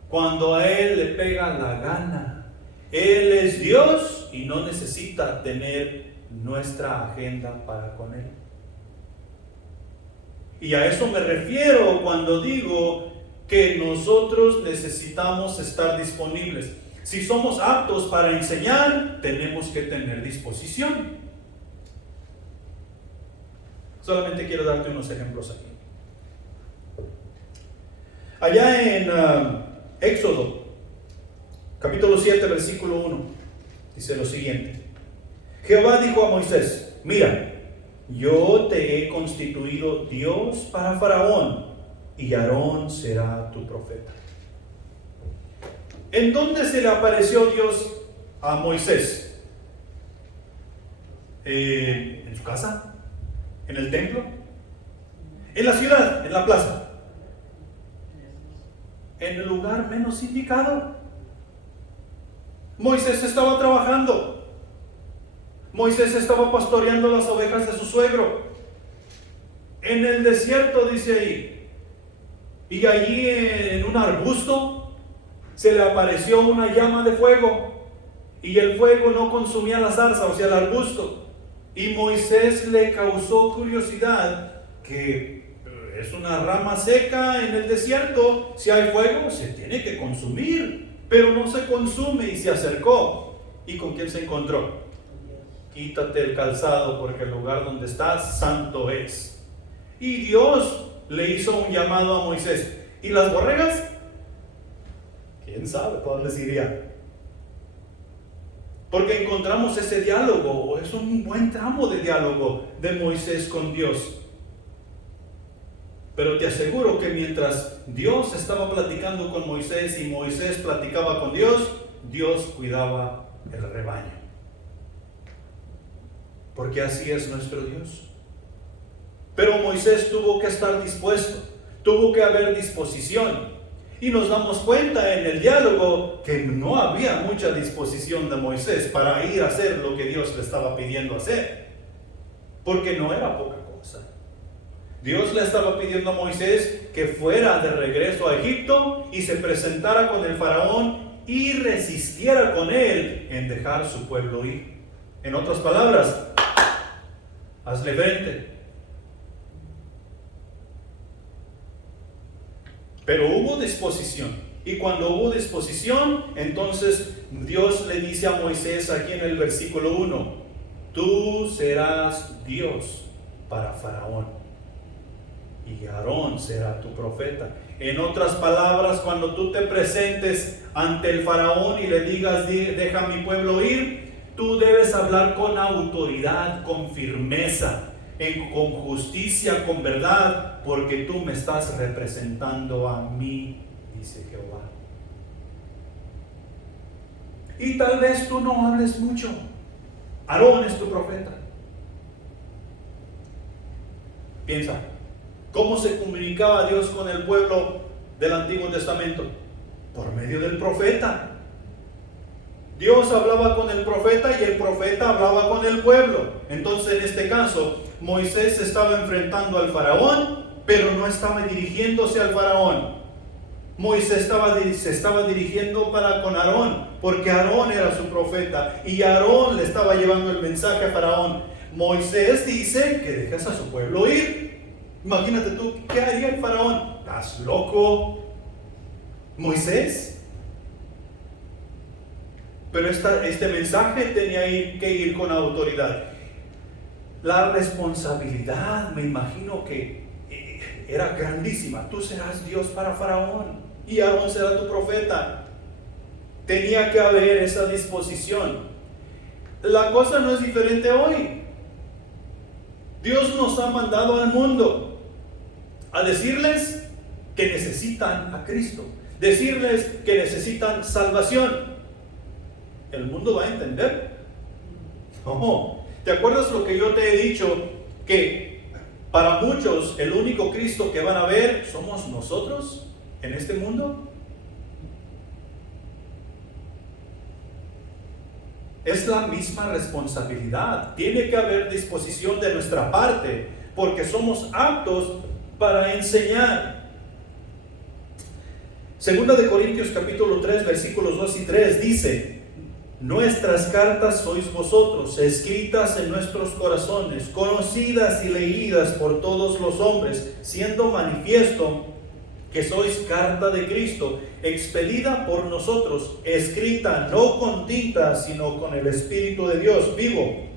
cuando a Él le pega la gana. Él es Dios y no necesita tener nuestra agenda para con Él. Y a eso me refiero cuando digo que nosotros necesitamos estar disponibles. Si somos aptos para enseñar, tenemos que tener disposición. Solamente quiero darte unos ejemplos aquí. Allá en Éxodo, capítulo 7, versículo 1, dice lo siguiente: Jehová dijo a Moisés: mira, yo te he constituido Dios para Faraón, y Aarón será tu profeta. ¿En dónde se le apareció Dios a Moisés? ¿En su casa? ¿En el templo? ¿En la ciudad? ¿En la plaza? ¿En el lugar menos indicado? Moisés estaba trabajando. Moisés estaba pastoreando las ovejas de su suegro. En el desierto, dice ahí. Y allí en un arbusto se le apareció una llama de fuego. Y el fuego no consumía la zarza, o sea, el arbusto. Y Moisés le causó curiosidad que es una rama seca en el desierto. Si hay fuego, se tiene que consumir. Pero no se consume, y se acercó. ¿Y con quién se encontró? Quítate el calzado, porque el lugar donde estás santo es. Y Dios le hizo un llamado a Moisés. ¿Y las borregas? ¿Quién sabe cuál les iría? Porque encontramos ese diálogo, es un buen tramo de diálogo de Moisés con Dios. Pero te aseguro que mientras Dios estaba platicando con Moisés y Moisés platicaba con Dios, Dios cuidaba el rebaño. Porque así es nuestro Dios. Pero Moisés tuvo que estar dispuesto. tuvo que haber disposición. Y nos damos cuenta en el diálogo que no había mucha disposición de Moisés para ir a hacer lo que Dios le estaba pidiendo hacer, porque no era poca cosa. Dios le estaba pidiendo a Moisés que fuera de regreso a Egipto y se presentara con el faraón y resistiera con él en dejar su pueblo ir. En otras palabras, hazle frente. Pero hubo disposición. Y cuando hubo disposición, entonces Dios le dice a Moisés aquí en el versículo 1, tú serás Dios para Faraón y Aarón será tu profeta. En otras palabras, cuando tú te presentes ante el faraón y le digas, deja a mi pueblo ir, tú debes hablar con autoridad, con firmeza, con justicia, con verdad, porque tú me estás representando a mí, dice Jehová. Y tal vez tú no hables mucho. Aarón es tu profeta. Piensa, ¿cómo se comunicaba Dios con el pueblo del Antiguo Testamento? Por medio del profeta. Dios hablaba con el profeta y el profeta hablaba con el pueblo. Entonces, en este caso, Moisés se estaba enfrentando al faraón, pero no estaba dirigiéndose al faraón. Moisés se estaba dirigiendo con Aarón, porque Aarón era su profeta y Aarón le estaba llevando el mensaje a faraón. Moisés dice que dejes a su pueblo ir. Imagínate tú, ¿qué haría el faraón? ¿Estás loco, Moisés? Pero este mensaje tenía que ir con autoridad. La responsabilidad, me imagino que era grandísima. Tú serás Dios para Faraón y Aarón será tu profeta. Tenía que haber esa disposición. La cosa no es diferente hoy. Dios nos ha mandado al mundo a decirles que necesitan a Cristo, decirles que necesitan salvación. ¿El mundo va a entender? No. ¿Te acuerdas lo que yo te he dicho? Que para muchos el único Cristo que van a ver somos nosotros en este mundo. Es la misma responsabilidad. Tiene que haber disposición de nuestra parte, porque somos aptos para enseñar. Segunda de Corintios capítulo 3 versículos 2 y 3 dice: nuestras cartas sois vosotros, escritas en nuestros corazones, conocidas y leídas por todos los hombres, siendo manifiesto que sois carta de Cristo, expedida por nosotros, escrita no con tinta, sino con el Espíritu de Dios vivo,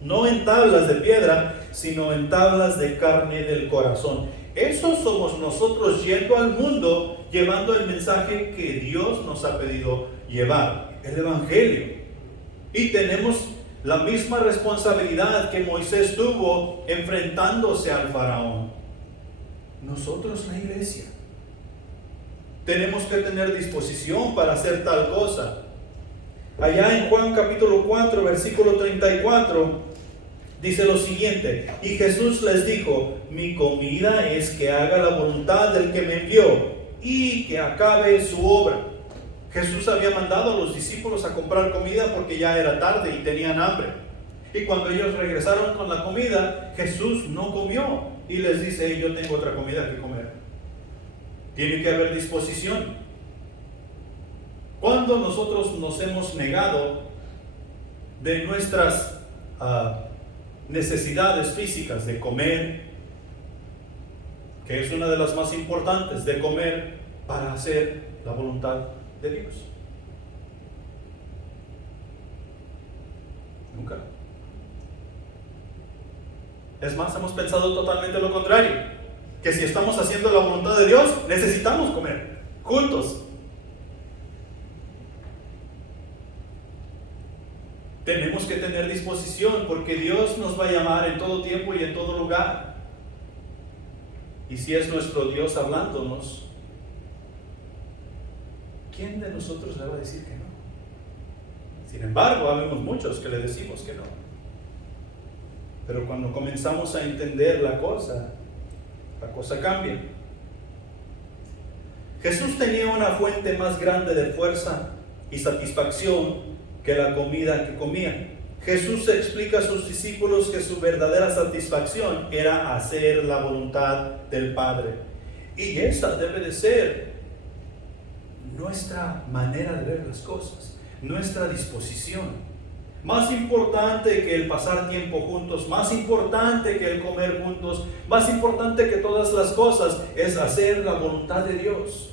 no en tablas de piedra, sino en tablas de carne del corazón. Eso somos nosotros yendo al mundo, llevando el mensaje que Dios nos ha pedido llevar, el Evangelio. Y tenemos la misma responsabilidad que Moisés tuvo enfrentándose al faraón. Nosotros, la iglesia, tenemos que tener disposición para hacer tal cosa. Allá en Juan capítulo 4 versículo 34 dice lo siguiente: y Jesús les dijo, mi comida es que haga la voluntad del que me envió y que acabe su obra. Jesús había mandado a los discípulos a comprar comida porque ya era tarde y tenían hambre. Y cuando ellos regresaron con la comida, Jesús no comió y les dice: yo tengo otra comida que comer. Tiene que haber disposición. Cuando nosotros nos hemos negado de nuestras necesidades físicas de comer, que es una de las más importantes, de comer para hacer la voluntad de Dios. Nunca. Es más, hemos pensado totalmente lo contrario, que si estamos haciendo la voluntad de Dios, necesitamos comer juntos. Tenemos que tener disposición, porque Dios nos va a llamar en todo tiempo y en todo lugar. Y si es nuestro Dios hablándonos, ¿quién de nosotros le va a decir que no? Sin embargo, habemos muchos que le decimos que no. Pero cuando comenzamos a entender la cosa cambia. Jesús tenía una fuente más grande de fuerza y satisfacción que la comida que comía. Jesús explica a sus discípulos que su verdadera satisfacción era hacer la voluntad del Padre. Y esa debe de ser nuestra manera de ver las cosas, nuestra disposición. Más importante que el pasar tiempo juntos, más importante que el comer juntos, más importante que todas las cosas es hacer la voluntad de Dios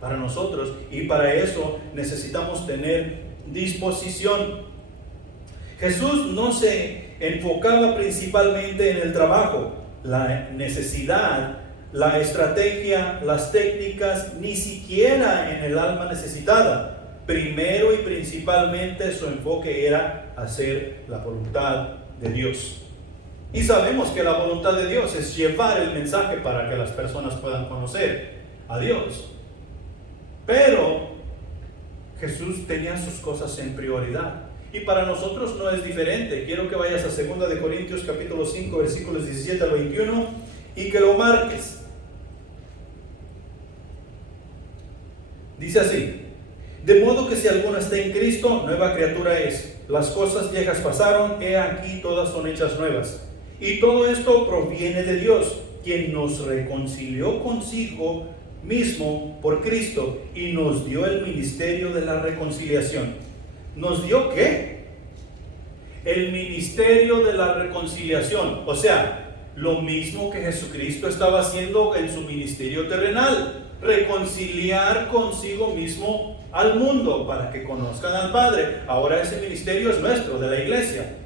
para nosotros. Y para eso necesitamos tener disposición. Jesús no se enfocaba principalmente en el trabajo, la necesidad, la estrategia, las técnicas, ni siquiera en el alma necesitada. Primero y principalmente su enfoque era hacer la voluntad de Dios. Y sabemos que la voluntad de Dios es llevar el mensaje para que las personas puedan conocer a Dios. Pero Jesús tenía sus cosas en prioridad. Y para nosotros no es diferente. Quiero que vayas a 2 Corintios capítulo 5, versículos 17 al 21 y que lo marques. Dice así: de modo que si alguno está en Cristo, nueva criatura es. Las cosas viejas pasaron, he aquí todas son hechas nuevas. Y todo esto proviene de Dios, quien nos reconcilió consigo mismo por Cristo y nos dio el ministerio de la reconciliación. ¿Nos dio qué? El ministerio de la reconciliación. O sea, lo mismo que Jesucristo estaba haciendo en su ministerio terrenal. Reconciliar consigo mismo al mundo para que conozcan al Padre. Ahora ese ministerio es nuestro, de la iglesia.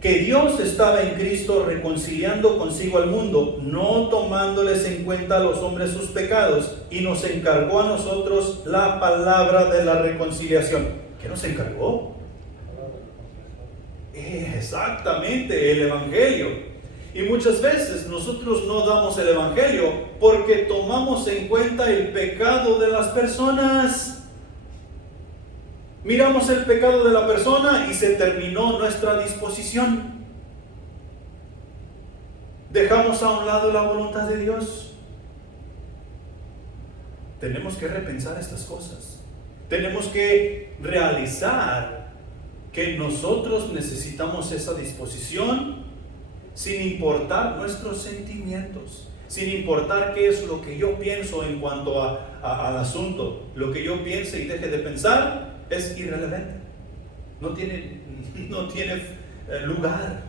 Que Dios estaba en Cristo reconciliando consigo al mundo, no tomándoles en cuenta a los hombres sus pecados, y nos encargó a nosotros la palabra de la reconciliación. ¿Qué nos encargó? Exactamente, el Evangelio. Y muchas veces nosotros no damos el Evangelio porque tomamos en cuenta el pecado de las personas. Miramos el pecado de la persona y se terminó nuestra disposición. Dejamos a un lado la voluntad de Dios. Tenemos que repensar estas cosas. Tenemos que realizar que nosotros necesitamos esa disposición sin importar nuestros sentimientos, sin importar qué es lo que yo pienso en cuanto al asunto. Lo que yo piense y deje de pensar es irrelevante, no tiene lugar.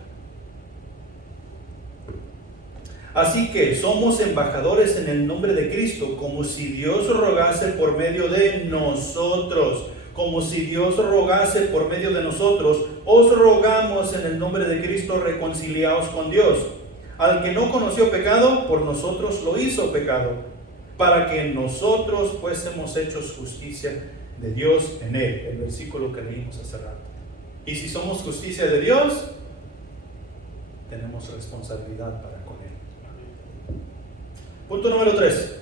Así que somos embajadores en el nombre de Cristo, como si Dios rogase por medio de nosotros. Como si Dios rogase por medio de nosotros, os rogamos en el nombre de Cristo, reconciliaos con Dios. Al que no conoció pecado, por nosotros lo hizo pecado, para que nosotros fuésemos hechos justicia de Dios en él. El versículo que leímos hace rato. Y si somos justicia de Dios, tenemos responsabilidad para con él. Punto número 3.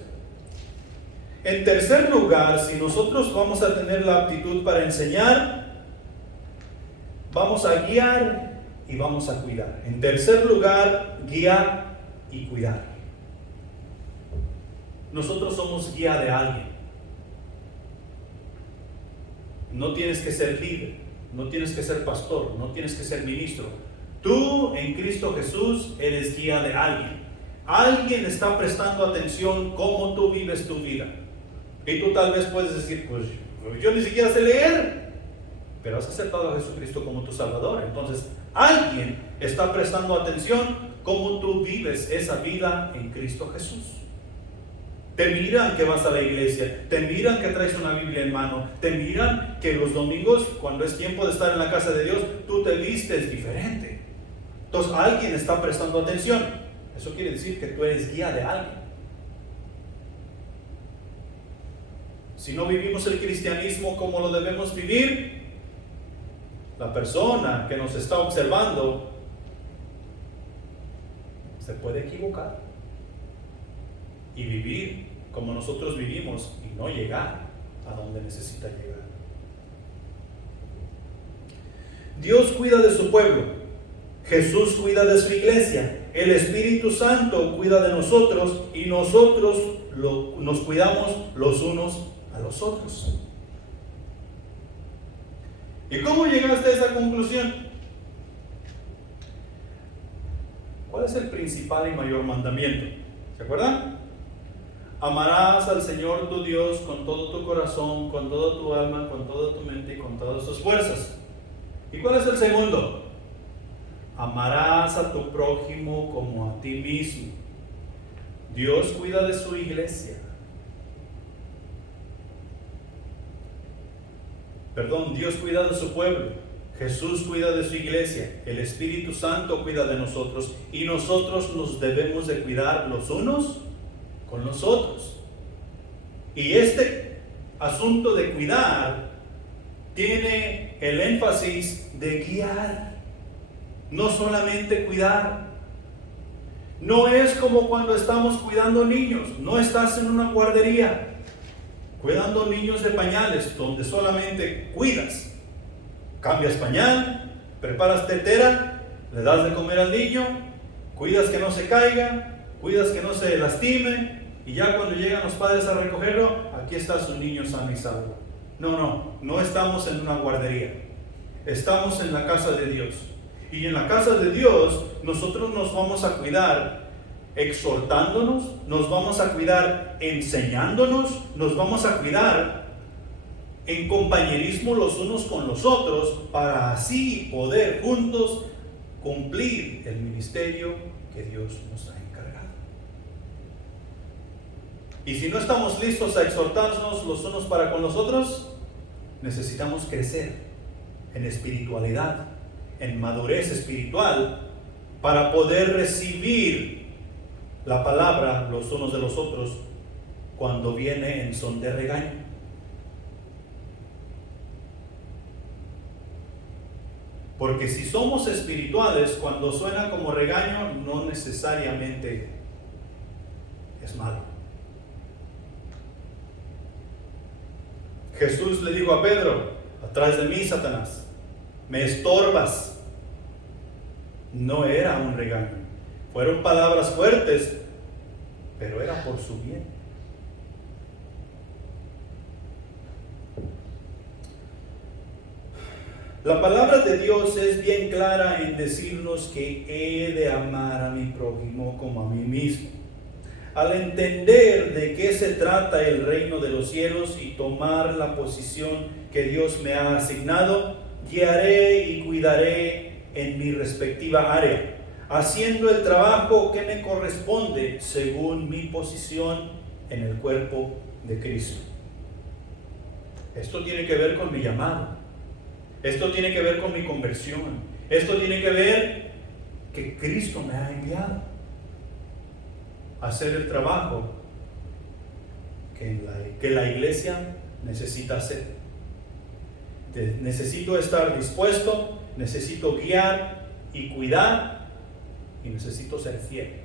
En tercer lugar, si nosotros vamos a tener la aptitud para enseñar, vamos a guiar y vamos a cuidar. En tercer lugar, guiar y cuidar. Nosotros somos guía de alguien. No tienes que ser líder, no tienes que ser pastor, no tienes que ser ministro. Tú en Cristo Jesús eres guía de alguien. Alguien está prestando atención cómo tú vives tu vida. Y tú tal vez puedes decir, pues yo ni siquiera sé leer, pero has aceptado a Jesucristo como tu Salvador. Entonces alguien está prestando atención cómo tú vives esa vida en Cristo Jesús. Te miran que vas a la iglesia, te miran que traes una Biblia en mano, te miran que los domingos, cuando es tiempo de estar en la casa de Dios, tú te vistes diferente. Entonces alguien está prestando atención. Eso quiere decir que tú eres guía de alguien. Si no vivimos el cristianismo como lo debemos vivir, la persona que nos está observando se puede equivocar y vivir como nosotros vivimos y no llegar a donde necesita llegar. Dios cuida de su pueblo, Jesús cuida de su iglesia, el Espíritu Santo cuida de nosotros y nosotros nos cuidamos los unos a los otros. ¿Y cómo llegaste a esa conclusión? ¿Cuál es el principal y mayor mandamiento? ¿Se acuerdan? Amarás al Señor tu Dios con todo tu corazón, con toda tu alma, con toda tu mente y con todas tus fuerzas. ¿Y cuál es el segundo? Amarás a tu prójimo como a ti mismo. Dios cuida de su iglesia. Dios cuida de su pueblo. Jesús cuida de su iglesia. El Espíritu Santo cuida de nosotros. Y nosotros nos debemos de cuidar los unos con los otros. Y este asunto de cuidar tiene el énfasis de guiar. No solamente cuidar. No es como cuando estamos cuidando niños. No estás en una guardería cuidando niños de pañales, donde solamente cuidas. Cambias pañal, preparas tetera, le das de comer al niño, cuidas que no se caiga, cuidas que no se lastime, y ya cuando llegan los padres a recogerlo, aquí está su niño sano y salvo. No estamos en una guardería. Estamos en la casa de Dios. Y en la casa de Dios nosotros nos vamos a cuidar exhortándonos, nos vamos a cuidar enseñándonos, nos vamos a cuidar en compañerismo los unos con los otros, para así poder juntos cumplir el ministerio que Dios nos ha encargado. Y si no estamos listos a exhortarnos los unos para con los otros, necesitamos crecer en espiritualidad, en madurez espiritual, para poder recibir la palabra los unos de los otros cuando viene en son de regaño. Porque si somos espirituales, cuando suena como regaño, no necesariamente es malo. Jesús le dijo a Pedro: atrás de mí, Satanás, me estorbas. No era un regaño. Fueron palabras fuertes, pero era por su bien. La palabra de Dios es bien clara en decirnos que he de amar a mi prójimo como a mí mismo. Al entender de qué se trata el reino de los cielos y tomar la posición que Dios me ha asignado, guiaré y cuidaré en mi respectiva área, haciendo el trabajo que me corresponde según mi posición en el cuerpo de Cristo. Esto tiene que ver con mi llamado. Esto tiene que ver con mi conversión. Esto tiene que ver que Cristo me ha enviado a hacer el trabajo que la iglesia necesita hacer. Necesito estar dispuesto, necesito guiar y cuidar, y necesito ser fiel.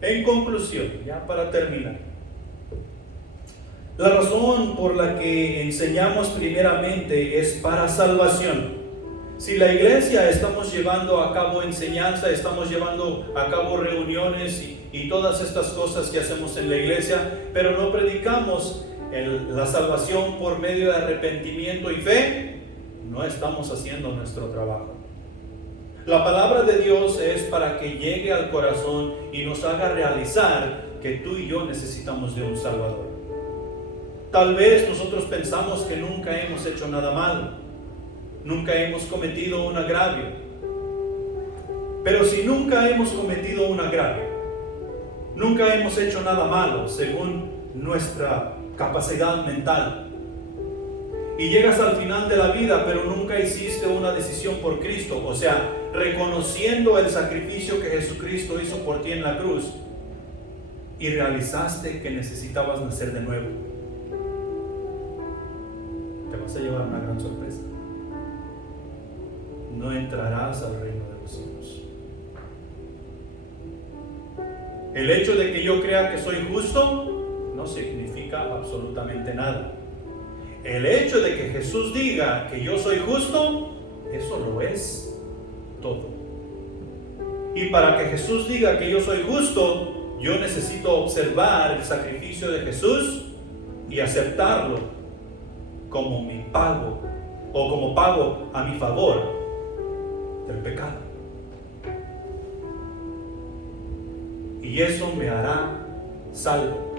En conclusión, ya para terminar, la razón por la que enseñamos primeramente es para salvación. Si la iglesia estamos llevando a cabo enseñanza, estamos llevando a cabo reuniones y todas estas cosas que hacemos en la iglesia, pero no predicamos la salvación por medio de arrepentimiento y fe, no estamos haciendo nuestro trabajo. La palabra de Dios es para que llegue al corazón y nos haga realizar que tú y yo necesitamos de un Salvador. Tal vez nosotros pensamos que nunca hemos hecho nada malo, nunca hemos cometido un agravio. Pero si nunca hemos cometido un agravio, nunca hemos hecho nada malo según nuestra capacidad mental, y llegas al final de la vida pero nunca hiciste una decisión por Cristo, o sea, reconociendo el sacrificio que Jesucristo hizo por ti en la cruz, y realizaste que necesitabas nacer de nuevo, te vas a llevar una gran sorpresa. No entrarás al reino de los cielos. El hecho de que yo crea que soy justo no significa absolutamente nada. El hecho de que Jesús diga que yo soy justo, eso lo es todo. Y para que Jesús diga que yo soy justo, Yo necesito observar el sacrificio de Jesús y aceptarlo como mi pago, o como pago a mi favor del pecado. Y eso me hará salvo.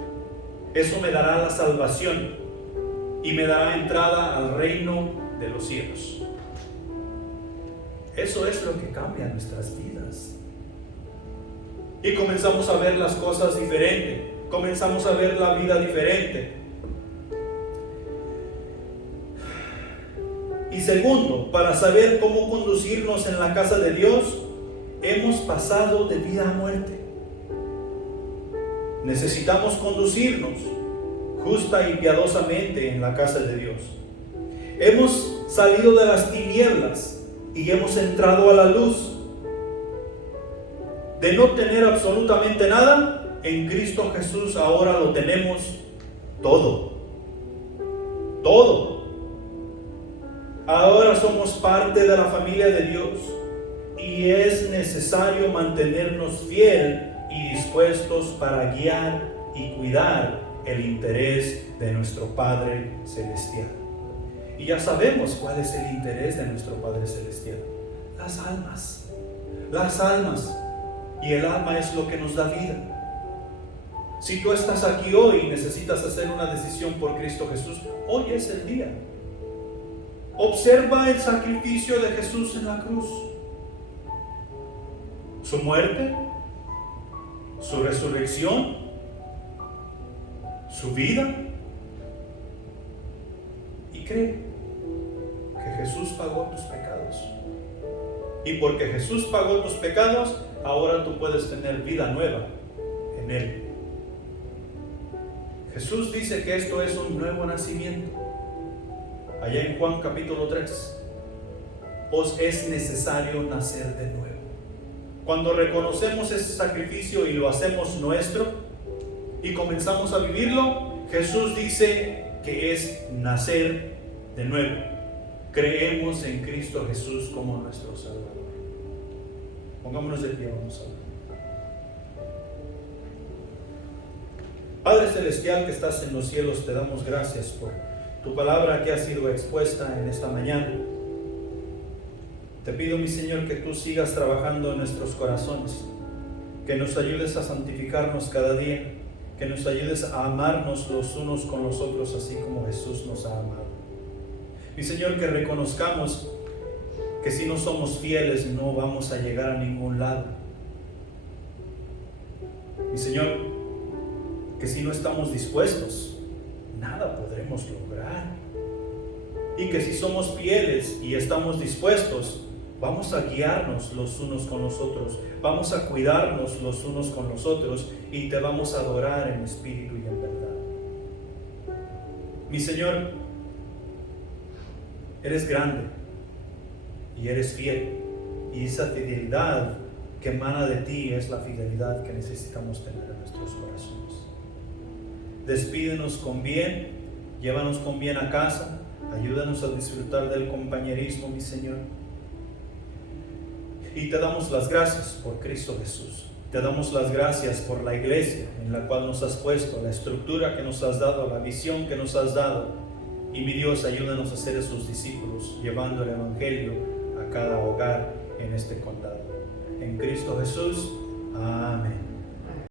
Eso me dará la salvación y me dará entrada al reino de los cielos. Eso es lo que cambia nuestras vidas. Y comenzamos a ver las cosas diferente. Comenzamos a ver la vida diferente. Y segundo, para saber cómo conducirnos en la casa de Dios, hemos pasado de vida a muerte. Necesitamos conducirnos justa y piadosamente en la casa de Dios. Hemos salido de las tinieblas y hemos entrado a la luz. De no tener absolutamente nada, en Cristo Jesús ahora lo tenemos todo. Todo. Ahora somos parte de la familia de Dios y es necesario mantenernos fieles y dispuestos para guiar y cuidar el interés de nuestro Padre Celestial. Y ya sabemos cuál es el interés de nuestro Padre Celestial: las almas. Las almas. Y el alma es lo que nos da vida. Si tú estás aquí hoy y necesitas hacer una decisión por Cristo Jesús, hoy es el día. Observa el sacrificio de Jesús en la cruz, su muerte, su resurrección, su vida, y cree que Jesús pagó tus pecados. Y porque Jesús pagó tus pecados, ahora tú puedes tener vida nueva en Él. Jesús dice que esto es un nuevo nacimiento. Allá en Juan capítulo 3, os es necesario nacer de nuevo. Cuando reconocemos ese sacrificio y lo hacemos nuestro y comenzamos a vivirlo, Jesús dice que es nacer de nuevo. Creemos en Cristo Jesús como nuestro Salvador. Pongámonos de pie, vamos a orar. Padre Celestial que estás en los cielos, te damos gracias por tu palabra que ha sido expuesta en esta mañana. Te pido, mi Señor, que tú sigas trabajando en nuestros corazones, que nos ayudes a santificarnos cada día, que nos ayudes a amarnos los unos con los otros, así como Jesús nos ha amado. Mi Señor, que reconozcamos que si no somos fieles no vamos a llegar a ningún lado. Mi Señor, que si no estamos dispuestos, nada podremos lograr. Y que si somos fieles y estamos dispuestos, vamos a guiarnos los unos con los otros, vamos a cuidarnos los unos con los otros y te vamos a adorar en espíritu y en verdad. Mi Señor, eres grande y eres fiel, y esa fidelidad que emana de ti es la fidelidad que necesitamos tener en nuestros corazones. Despídenos con bien, llévanos con bien a casa, ayúdanos a disfrutar del compañerismo, mi Señor. Y te damos las gracias por Cristo Jesús. Te damos las gracias por la iglesia en la cual nos has puesto, la estructura que nos has dado, la visión que nos has dado. Y mi Dios, ayúdanos a ser esos discípulos, llevando el Evangelio a cada hogar en este condado. En Cristo Jesús, amén.